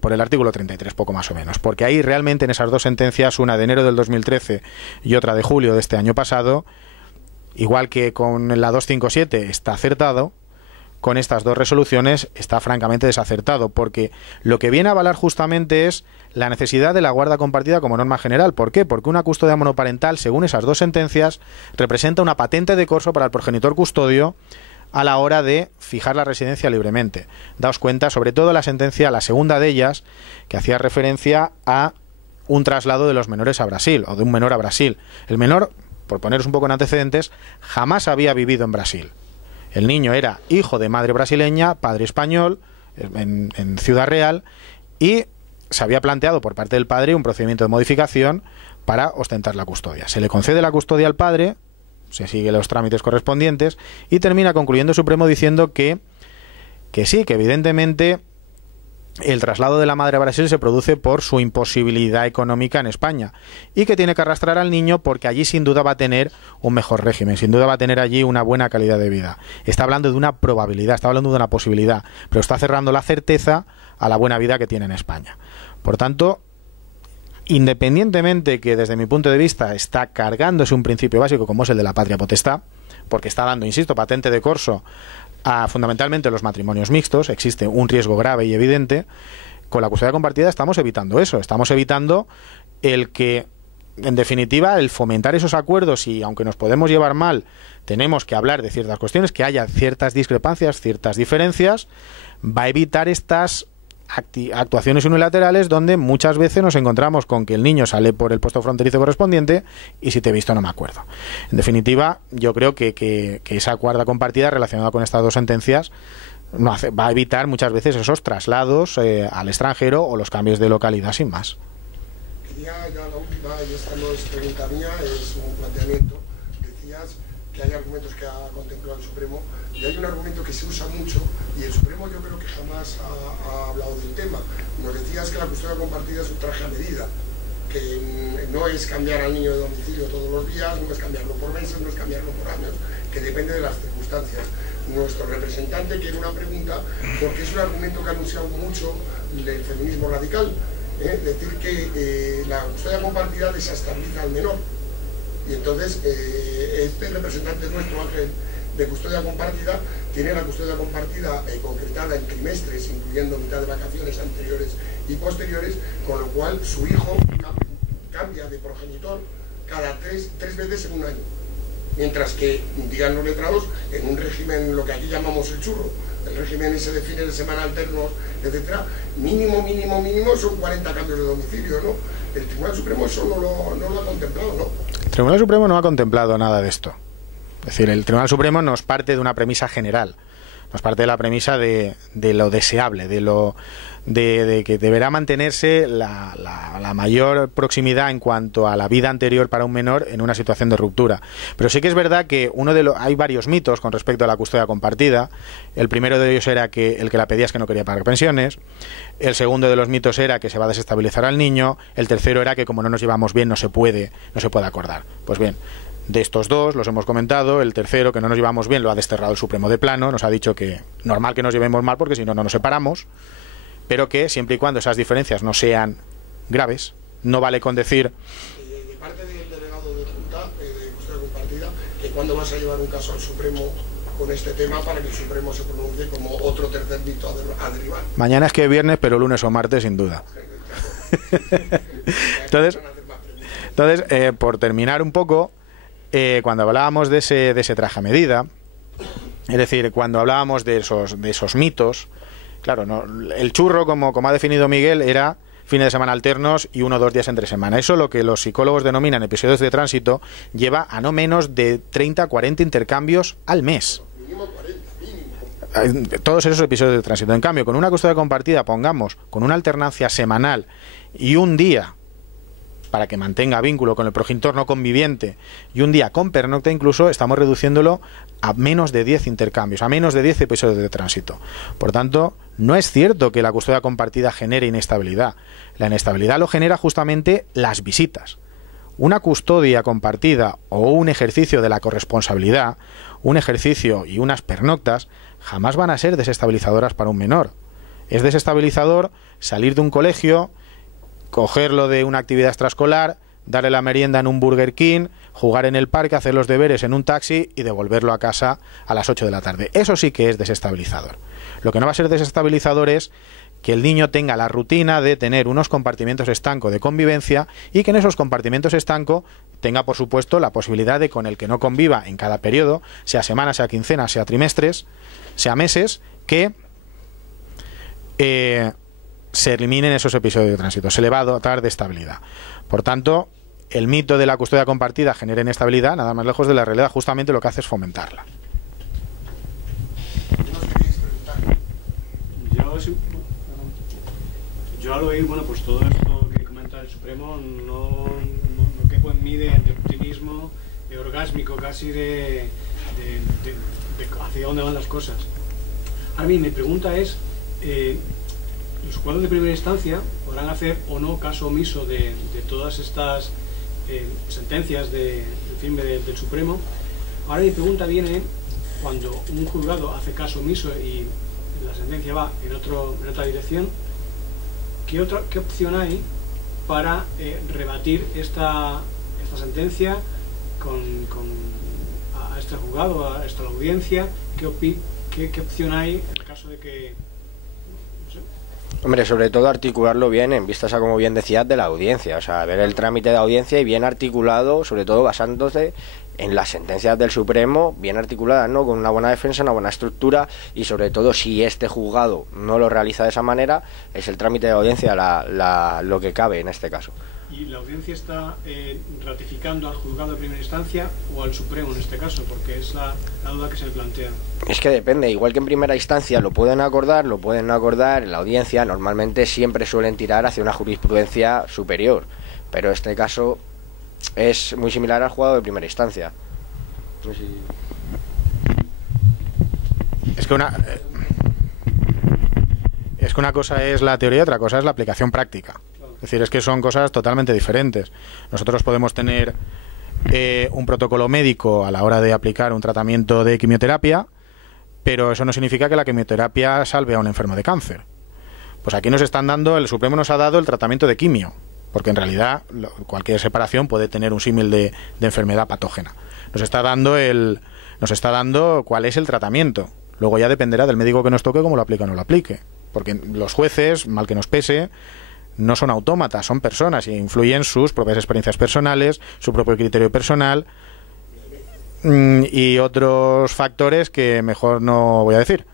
por el artículo 33, poco más o menos, porque ahí realmente en esas dos sentencias, una de enero del 2013 y otra de julio de este año pasado, igual que con la 257 está acertado, con estas dos resoluciones está francamente desacertado, porque lo que viene a avalar justamente es la necesidad de la guarda compartida como norma general. ¿Por qué? Porque una custodia monoparental, según esas dos sentencias, representa una patente de corso para el progenitor custodio a la hora de fijar la residencia libremente. Daos cuenta, sobre todo la sentencia, la segunda de ellas, que hacía referencia a un traslado de los menores a Brasil, o de un menor a Brasil. El menor, por poneros un poco en antecedentes, jamás había vivido en Brasil. El niño era hijo de madre brasileña, padre español, en Ciudad Real, y se había planteado por parte del padre un procedimiento de modificación para ostentar la custodia. Se le concede la custodia al padre, se sigue los trámites correspondientes y termina concluyendo el Supremo diciendo que sí, que evidentemente el traslado de la madre a Brasil se produce por su imposibilidad económica en España y que tiene que arrastrar al niño porque allí sin duda va a tener un mejor régimen, sin duda va a tener allí una buena calidad de vida. Está hablando de una probabilidad, está hablando de una posibilidad, pero está cerrando la certeza a la buena vida que tiene en España. Por tanto, independientemente que desde mi punto de vista está cargándose un principio básico como es el de la patria potestad, porque está dando, insisto, patente de corso a fundamentalmente los matrimonios mixtos, existe un riesgo grave y evidente, con la custodia compartida estamos evitando eso, estamos evitando el que, en definitiva, el fomentar esos acuerdos y, aunque nos podemos llevar mal, tenemos que hablar de ciertas cuestiones, que haya ciertas discrepancias, ciertas diferencias, va a evitar estas actuaciones unilaterales donde muchas veces nos encontramos con que el niño sale por el puesto fronterizo correspondiente y si te he visto no me acuerdo. En definitiva, yo creo que esa guarda compartida relacionada con estas dos sentencias va a evitar muchas veces esos traslados al extranjero o los cambios de localidad sin más. Quería ya la última, y esta no es pregunta mía, es un planteamiento. Decías que hay argumentos que ha contemplado el Supremo y hay un argumento que se usa mucho y el Supremo yo creo que jamás ha hablado del tema. Nos decías que la custodia compartida es un traje a medida, que no es cambiar al niño de domicilio todos los días, no es cambiarlo por meses, no es cambiarlo por años, que depende de las circunstancias. Nuestro representante quiere una pregunta porque es un argumento que ha anunciado mucho el feminismo radical, decir que la custodia compartida desestabiliza al menor. Y entonces este representante nuestro, Ángel, de custodia compartida, tiene la custodia compartida concretada en trimestres, incluyendo mitad de vacaciones anteriores y posteriores, con lo cual su hijo cambia de progenitor cada tres veces en un año. Mientras que, digan los letrados, en un régimen, lo que aquí llamamos el churro, el régimen ese de fines de semana alternos, etcétera, mínimo son 40 cambios de domicilio, ¿no? El Tribunal Supremo eso no lo ha contemplado, ¿no? El Tribunal Supremo no ha contemplado nada de esto. Es decir, el Tribunal Supremo nos parte de una premisa general. Nos parte de la premisa de lo deseable, de que deberá mantenerse la mayor proximidad en cuanto a la vida anterior para un menor en una situación de ruptura. Pero sí que es verdad que hay varios mitos con respecto a la custodia compartida. El primero de ellos era que el que la pedía es que no quería pagar pensiones. El segundo de los mitos era que se va a desestabilizar al niño. El tercero era que como no nos llevamos bien no se puede acordar. Pues bien, de estos dos los hemos comentado. El tercero, que no nos llevamos bien, lo ha desterrado el Supremo de plano. Nos ha dicho que normal que nos llevemos mal porque si no, no nos separamos, pero que siempre y cuando esas diferencias no sean graves, no vale con decir de parte del delegado de Junta de custodia compartida, que cuándo vas a llevar un caso al Supremo con este tema para que el Supremo se pronuncie como otro tercer mito a derivar. Mañana es que es viernes, pero lunes o martes sin duda. Entonces, por terminar un poco, cuando hablábamos de ese traje a medida, es decir, cuando hablábamos de esos mitos, claro, no, el churro, como ha definido Miguel, era fines de semana alternos y 1 o 2 días entre semana. Eso, lo que los psicólogos denominan episodios de tránsito, lleva a no menos de 30 a 40 intercambios al mes. Todos esos episodios de tránsito. En cambio, con una custodia compartida, pongamos, con una alternancia semanal y un día para que mantenga vínculo con el progenitor no conviviente y un día con pernocta, incluso estamos reduciéndolo a menos de 10 intercambios, a menos de 10 episodios de tránsito. Por tanto, no es cierto que la custodia compartida genere inestabilidad. La inestabilidad lo genera justamente las visitas. Una custodia compartida o un ejercicio de la corresponsabilidad, un ejercicio y unas pernoctas, jamás van a ser desestabilizadoras para un menor. Es desestabilizador salir de un colegio, cogerlo de una actividad extraescolar, darle la merienda en un Burger King, jugar en el parque, hacer los deberes en un taxi y devolverlo a casa a las 8 de la tarde. Eso sí que es desestabilizador. Lo que no va a ser desestabilizador es que el niño tenga la rutina de tener unos compartimentos estanco de convivencia y que en esos compartimentos estanco tenga, por supuesto, la posibilidad de con el que no conviva en cada periodo, sea semana, sea quincena, sea trimestres, sea meses, que se eliminen esos episodios de tránsito. Se le va a dotar de estabilidad. Por tanto, el mito de la custodia compartida genera inestabilidad, nada más lejos de la realidad. Justamente lo que hace es fomentarla. Yo al oír, bueno, pues todo esto que comenta el Supremo no quepo en mí de optimismo, de orgásmico casi, de hacia dónde van las cosas. Ahora bien, mi pregunta es, los juzgados de primera instancia podrán hacer o no caso omiso de todas estas sentencias del Supremo. Ahora mi pregunta viene cuando un juzgado hace caso omiso y la sentencia va en otra dirección. ¿Qué opción hay para rebatir esta sentencia a este juzgado, a esta audiencia? ¿Qué opción hay en el caso de que... No sé? Hombre, sobre todo articularlo bien en vistas a, como bien decías, de la audiencia. O sea, ver el trámite de audiencia y bien articulado, sobre todo basándose en las sentencias del Supremo, bien articuladas, ¿no? Con una buena defensa, una buena estructura y sobre todo si este juzgado no lo realiza de esa manera, es el trámite de audiencia lo que cabe en este caso. ¿Y la audiencia está ratificando al juzgado de primera instancia o al Supremo en este caso? Porque es la duda que se le plantea. Es que depende, igual que en primera instancia lo pueden acordar, en la audiencia normalmente siempre suelen tirar hacia una jurisprudencia superior, pero en este caso es muy similar al juzgado de primera instancia. No sé si... Es que una cosa es la teoría y otra cosa es la aplicación práctica. Es decir, es que son cosas totalmente diferentes. Nosotros podemos tener un protocolo médico a la hora de aplicar un tratamiento de quimioterapia, pero eso no significa que la quimioterapia salve a un enfermo de cáncer. Pues aquí el Supremo nos ha dado el tratamiento de quimio, porque en realidad cualquier separación puede tener un símil de enfermedad patógena. Nos está dando cuál es el tratamiento. Luego ya dependerá del médico que nos toque cómo lo aplique o no lo aplique. Porque los jueces, mal que nos pese, no son autómatas, son personas y influyen sus propias experiencias personales, su propio criterio personal y otros factores que mejor no voy a decir.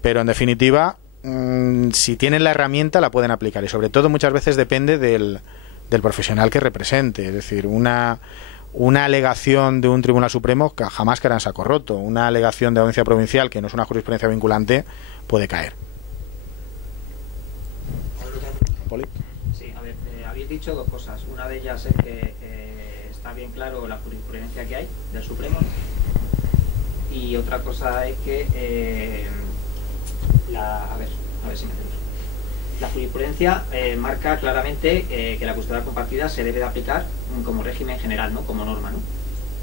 Pero en definitiva, si tienen la herramienta la pueden aplicar y sobre todo muchas veces depende del profesional que represente. Es decir, una una alegación de un Tribunal Supremo que jamás quedará en saco roto. Una alegación de audiencia provincial, que no es una jurisprudencia vinculante, puede caer. ¿Poli? Sí, a ver, habéis dicho dos cosas. Una de ellas es que está bien claro la jurisprudencia que hay del Supremo, y otra cosa es que a ver si me entiendo. La jurisprudencia marca claramente que la custodia compartida se debe de aplicar como régimen general, ¿no? Como norma, ¿no?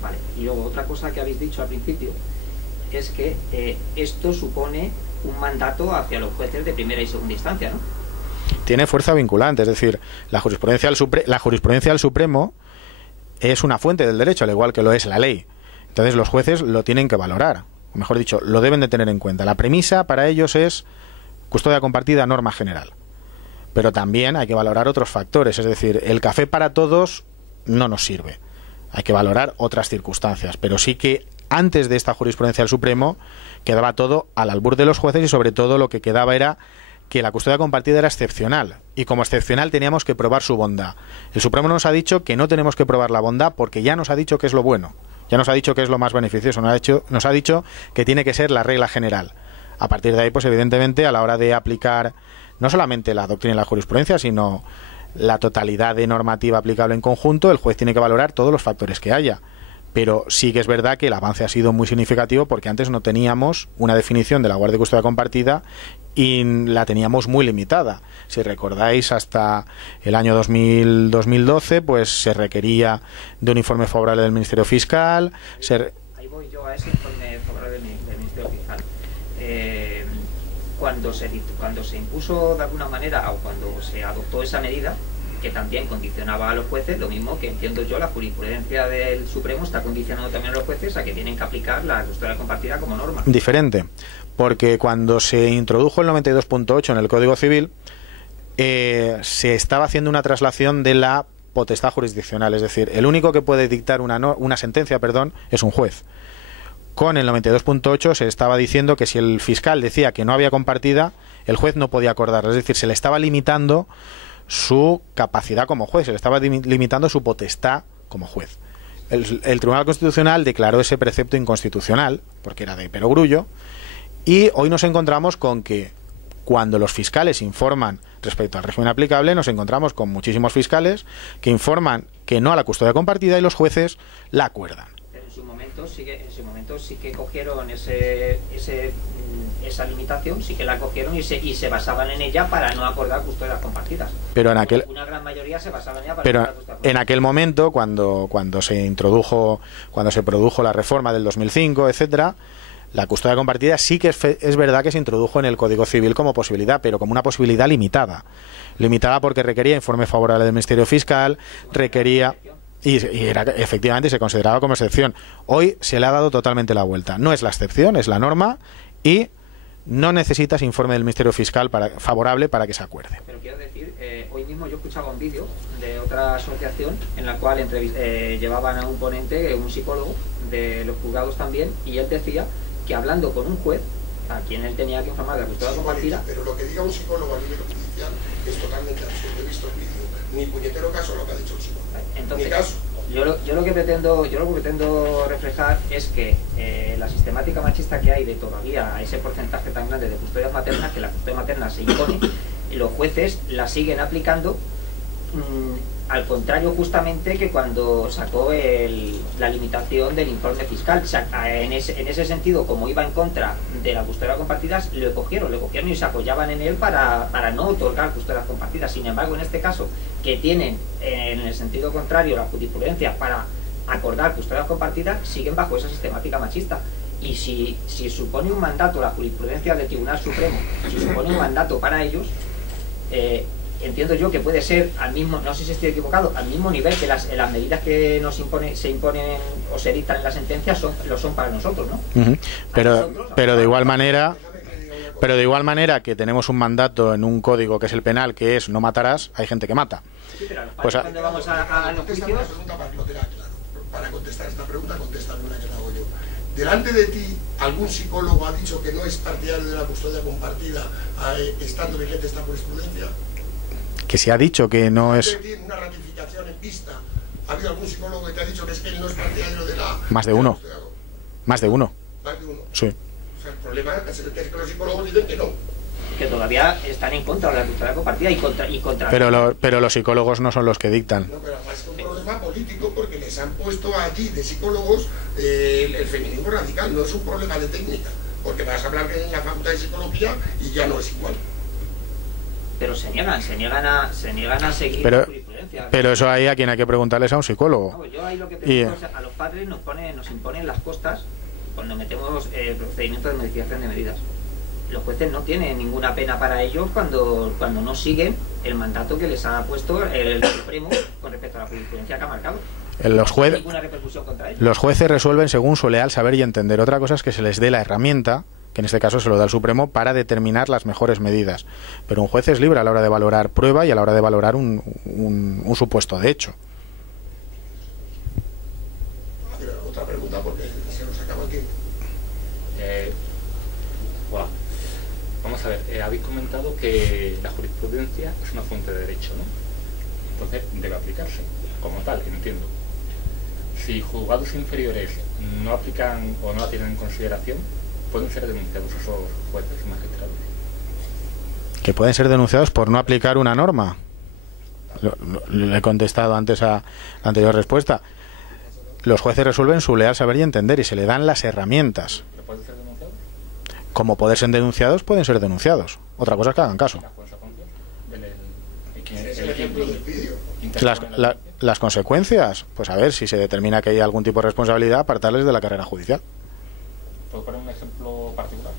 Vale. Y luego otra cosa que habéis dicho al principio es que esto supone un mandato hacia los jueces de primera y segunda instancia, ¿no? Tiene fuerza vinculante, es decir, la jurisprudencia del Supremo es una fuente del derecho, al igual que lo es la ley. Entonces los jueces lo tienen que valorar, o mejor dicho, lo deben de tener en cuenta. La premisa para ellos es custodia compartida, norma general. Pero también hay que valorar otros factores, es decir, el café para todos no nos sirve. Hay que valorar otras circunstancias, pero sí que antes de esta jurisprudencia del Supremo quedaba todo al albur de los jueces, y sobre todo lo que quedaba era que la custodia compartida era excepcional, y como excepcional teníamos que probar su bondad. El Supremo nos ha dicho que no tenemos que probar la bondad, porque ya nos ha dicho que es lo bueno, ya nos ha dicho que es lo más beneficioso, nos ha dicho que tiene que ser la regla general. A partir de ahí, pues evidentemente, a la hora de aplicar no solamente la doctrina y la jurisprudencia, sino la totalidad de normativa aplicable en conjunto, el juez tiene que valorar todos los factores que haya. Pero sí que es verdad que el avance ha sido muy significativo, porque antes no teníamos una definición de la guardia de custodia compartida y la teníamos muy limitada. Si recordáis, hasta el año 2012 pues se requería de un informe favorable del Ministerio Fiscal. Ahí voy yo a ese informe favorable del Ministerio Fiscal. Cuando se impuso de alguna manera, o cuando se adoptó esa medida, que también condicionaba a los jueces, lo mismo que entiendo yo, la jurisprudencia del Supremo está condicionando también a los jueces a que tienen que aplicar la custodia compartida como norma. Diferente, porque cuando se introdujo el 92.8 en el Código Civil, se estaba haciendo una traslación de la potestad jurisdiccional, es decir, el único que puede dictar una sentencia, es un juez. Con el 92.8 se estaba diciendo que si el fiscal decía que no había compartida, el juez no podía acordarla, es decir, se le estaba limitando su capacidad como juez, se le estaba limitando su potestad como juez. El Tribunal Constitucional declaró ese precepto inconstitucional, porque era de perogrullo, y hoy nos encontramos con que cuando los fiscales informan respecto al régimen aplicable, nos encontramos con muchísimos fiscales que informan que no a la custodia compartida y los jueces la acuerdan. En su momento sí que cogieron esa limitación, sí que la cogieron y se basaban en ella para no acordar custodias compartidas. Pero una gran mayoría se basaba en ella para no acordar custodias compartidas. En aquel momento, cuando se produjo la reforma del 2005, etcétera, la custodia compartida sí que es verdad que se introdujo en el Código Civil como posibilidad, pero como una posibilidad limitada porque requería informe favorable del Ministerio Fiscal, requería... Y efectivamente se consideraba como excepción. Hoy se le ha dado totalmente la vuelta. No es la excepción, es la norma, y no necesitas informe del Ministerio Fiscal favorable para que se acuerde. Pero quiero decir, hoy mismo yo escuchaba un vídeo de otra asociación en la cual llevaban a un ponente, un psicólogo de los juzgados también, y él decía que hablando con un juez, a quien él tenía que informar de la custodia compartida... Pero lo que diga un psicólogo a nivel judicial es totalmente absurdo. He visto el vídeo, ni puñetero caso lo que ha dicho el psicólogo. Entonces, yo lo que pretendo reflejar es que la sistemática machista que hay de todavía ese porcentaje tan grande de custodias maternas, que la custodia materna se impone, y los jueces la siguen aplicando, al contrario justamente que cuando sacó la limitación del informe fiscal. O sea, en ese sentido, como iba en contra de la custodia compartida, lo cogieron y se apoyaban en él para no otorgar custodias compartidas. Sin embargo, en este caso, que tienen en el sentido contrario la jurisprudencia para acordar custodias compartidas, siguen bajo esa sistemática machista. Y si supone un mandato la jurisprudencia del Tribunal Supremo, si supone un mandato para ellos, entiendo yo que puede ser al mismo, no sé si estoy equivocado, al mismo nivel que las medidas que se imponen o se dictan en la sentencia lo son para nosotros, ¿no? Pero de igual manera que tenemos un mandato en un código que es el penal, que es no matarás, hay gente que mata. Sí, pero pues cuando vamos a los juicios... Para contestar esta pregunta, contéstame una que la hago yo. Delante de ti, ¿algún psicólogo ha dicho que no es partidario de la custodia compartida estando vigente esta jurisprudencia? Que se ha dicho que no es... ¿Tiene una ratificación en vista ¿Ha habido algún psicólogo que te ha dicho que es que él no es partidario de la... Más de uno. Más de uno. Más de uno. Sí. O sea, el problema es que los psicólogos dicen que no. Que todavía están en contra de la custodia compartida y contra Pero los psicólogos no son los que dictan. No, pero es un problema político porque les han puesto allí de psicólogos el feminismo radical, no es un problema de técnica, porque vas a hablar en la facultad de psicología y ya no es igual. Pero se niegan a seguir la jurisprudencia. Pero eso ahí a quien hay que preguntarles a un psicólogo. No, yo ahí lo que pregunto es a los padres nos imponen las costas cuando metemos procedimientos de modificación de medidas. Los jueces no tienen ninguna pena para ellos cuando no siguen el mandato que les ha puesto el Supremo con respecto a la jurisprudencia que ha marcado. Los ninguna repercusión contra ellos. Los jueces resuelven según su leal saber y entender. Otra cosa es que se les dé la herramienta, que en este caso se lo da el Supremo, para determinar las mejores medidas. Pero un juez es libre a la hora de valorar prueba y a la hora de valorar un supuesto de hecho. Otra pregunta porque se nos acaba el tiempo. Hola. Vamos a ver, habéis comentado que la jurisprudencia es una fuente de derecho, ¿no? Entonces debe aplicarse, como tal, entiendo. Si juzgados inferiores no aplican o no la tienen en consideración, ¿pueden ser denunciados esos jueces y magistrados? Que pueden ser denunciados por no aplicar una norma. Le he contestado antes a la anterior respuesta. Los jueces resuelven su leal saber y entender y se le dan las herramientas. ¿Pero pueden ser denunciados? Como poder ser denunciados, pueden ser denunciados. Otra cosa es que hagan caso. ¿Las consecuencias? Es el ejemplo del vídeo. Las consecuencias, pues a ver, si se determina que hay algún tipo de responsabilidad, apartarles de la carrera judicial. ¿Puedo poner un ejemplo particular?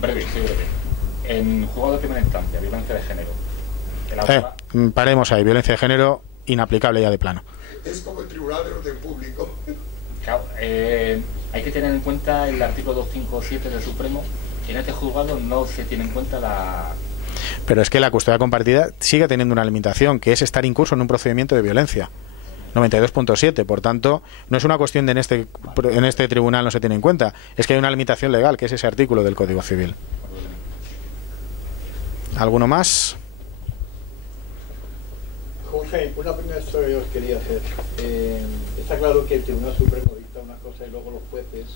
Breve, sí, breve. En juzgado de primera instancia, violencia de género. Paremos ahí, violencia de género inaplicable ya de plano. Es como el Tribunal de Orden Público. Claro, hay que tener en cuenta el artículo 257 del Supremo. En este juzgado no se tiene en cuenta la... Pero es que la custodia compartida sigue teniendo una limitación, que es estar incurso en un procedimiento de violencia. 92.7, por tanto, no es una cuestión de en este tribunal no se tiene en cuenta, es que hay una limitación legal, que es ese artículo del Código Civil. ¿Alguno más? Jorge, una primera historia que os quería hacer. Está claro que el Tribunal Supremo dicta una cosa y luego los jueces,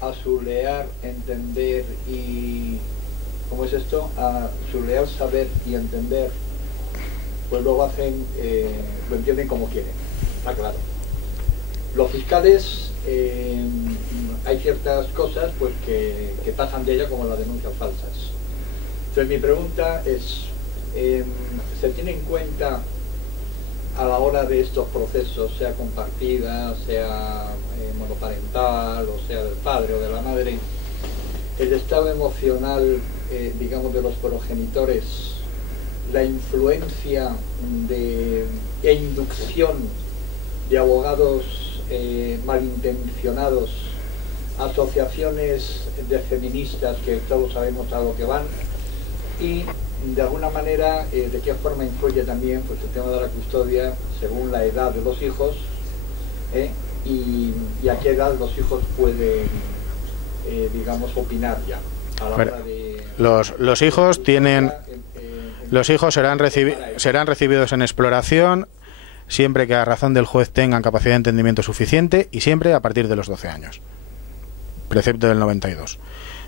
a su leal entender y... ¿Cómo es esto? A su leal saber y entender, pues luego hacen, lo entienden como quieren, está claro. Los fiscales, hay ciertas cosas pues que pasan de ella como las denuncias falsas. Entonces mi pregunta es, ¿se tiene en cuenta a la hora de estos procesos, sea compartida, sea monoparental, o sea del padre o de la madre, el estado emocional, digamos, de los progenitores, la influencia e inducción de abogados malintencionados, asociaciones de feministas que todos sabemos a lo que van, y de alguna manera de qué forma influye también pues el tema de la custodia según la edad de los hijos, y a qué edad los hijos pueden digamos opinar ya a la hora de los hijos tienen los hijos serán recibidos en exploración siempre que a razón del juez tengan capacidad de entendimiento suficiente y siempre a partir de los 12 años, precepto del 92.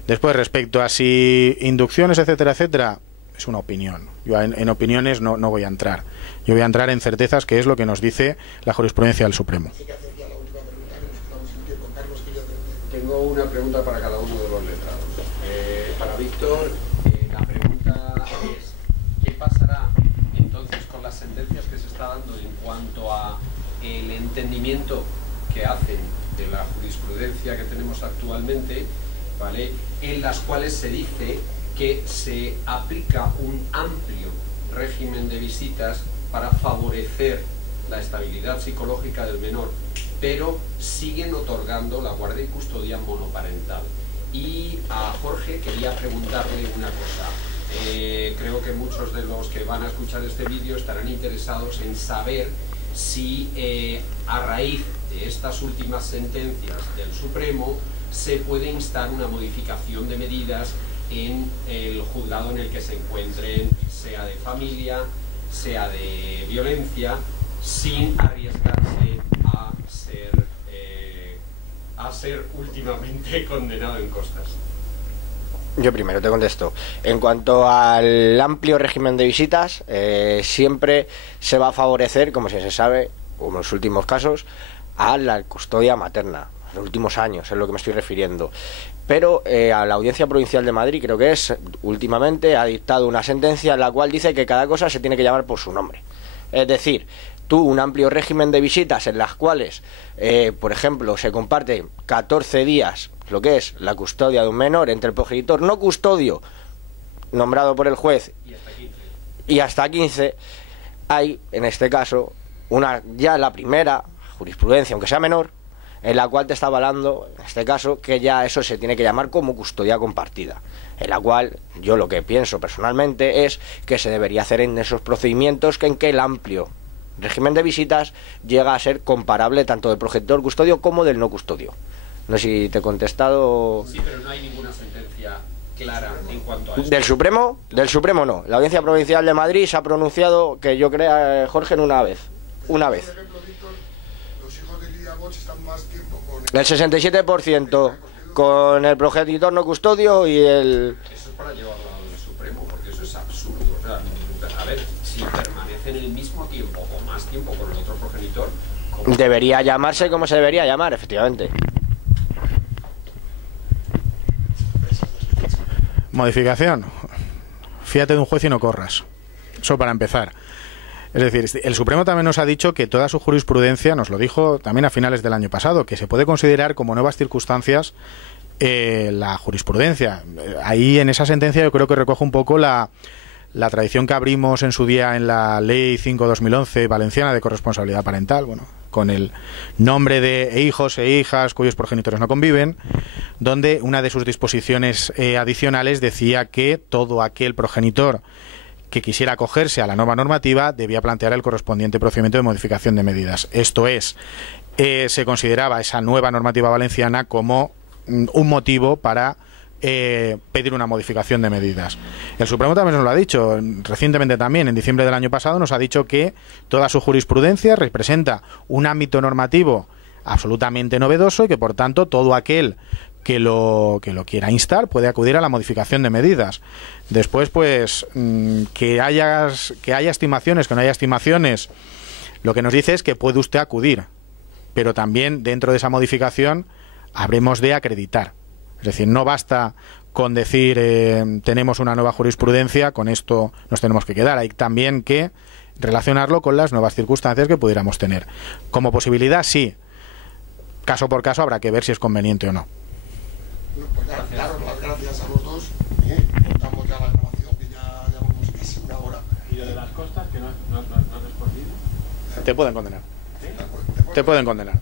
Después, respecto a si inducciones, etcétera, etcétera, es una opinión. Yo en opiniones no voy a entrar. Yo voy a entrar en certezas, que es lo que nos dice la jurisprudencia del Supremo. Tengo una pregunta para cada uno de los letrados. Para Víctor, la pregunta es, ¿qué pasará entonces con las sentencias que se está dando en cuanto a el entendimiento que hacen de la jurisprudencia que tenemos actualmente, ¿vale?, en las cuales se dice que se aplica un amplio régimen de visitas para favorecer la estabilidad psicológica del menor, pero siguen otorgando la guardia y custodia monoparental? Y a Jorge quería preguntarle una cosa. Creo que muchos de los que van a escuchar este vídeo estarán interesados en saber si a raíz de estas últimas sentencias del Supremo se puede instar una modificación de medidas en el juzgado en el que se encuentren, sea de familia, sea de violencia, sin arriesgarse a ser últimamente condenado en costas? Yo primero te contesto. En cuanto al amplio régimen de visitas, siempre se va a favorecer, como se sabe, como en los últimos casos, a la custodia materna. En los últimos años, es lo que me estoy refiriendo. Pero a la Audiencia Provincial de Madrid, creo que es, últimamente ha dictado una sentencia en la cual dice que cada cosa se tiene que llamar por su nombre. Es decir, tú un amplio régimen de visitas en las cuales, por ejemplo, se comparte 14 días lo que es la custodia de un menor entre el progenitor no custodio nombrado por el juez y hasta 15, hay en este caso ya la primera jurisprudencia, aunque sea menor, en la cual te está avalando, en este caso, que ya eso se tiene que llamar como custodia compartida, en la cual yo lo que pienso personalmente es que se debería hacer en esos procedimientos en que el amplio régimen de visitas llega a ser comparable tanto del progenitor custodio como del no custodio. No sé si te he contestado. Sí, pero no hay ninguna sentencia clara en cuanto a eso. ¿Del Supremo? Del Supremo no. La Audiencia Provincial de Madrid se ha pronunciado, que yo creo, Jorge, en una vez. Una vez. Por ejemplo, Víctor, los hijos de Lidia Bosch están más tiempo con El 67% con el progenitor no custodio y el... Eso es para llevarlo al Supremo, porque eso es absurdo. O sea, a ver, si permanecen el mismo tiempo o más tiempo con el otro progenitor... ¿cómo? Debería llamarse como se debería llamar, efectivamente. Modificación. Fíjate de un juez y no corras. Eso para empezar. Es decir, el Supremo también nos ha dicho que toda su jurisprudencia, nos lo dijo también a finales del año pasado, que se puede considerar como nuevas circunstancias la jurisprudencia. Ahí en esa sentencia yo creo que recoge un poco la tradición que abrimos en su día en la Ley 5/2011 valenciana de corresponsabilidad parental, bueno, con el nombre de hijos e hijas cuyos progenitores no conviven, donde una de sus disposiciones adicionales decía que todo aquel progenitor que quisiera acogerse a la nueva normativa debía plantear el correspondiente procedimiento de modificación de medidas. Esto es, se consideraba esa nueva normativa valenciana como un motivo para pedir una modificación de medidas. El Supremo también nos lo ha dicho recientemente también, en diciembre del año pasado, nos ha dicho que toda su jurisprudencia representa un ámbito normativo absolutamente novedoso y que por tanto todo aquel que lo quiera instar puede acudir a la modificación de medidas. Después, pues, que haya estimaciones, que no haya estimaciones, lo que nos dice es que puede usted acudir, pero también dentro de esa modificación habremos de acreditar. Es decir, no basta con decir tenemos una nueva jurisprudencia, con esto nos tenemos que quedar. Hay también que relacionarlo con las nuevas circunstancias que pudiéramos tener. Como posibilidad, sí. Caso por caso habrá que ver si es conveniente o no. Pues daros las gracias a los dos. Cortamos ya la grabación, que ya llevamos casi una hora. Y lo de las costas, que no has respondido. Te pueden condenar. ¿Sí? Te pueden condenar.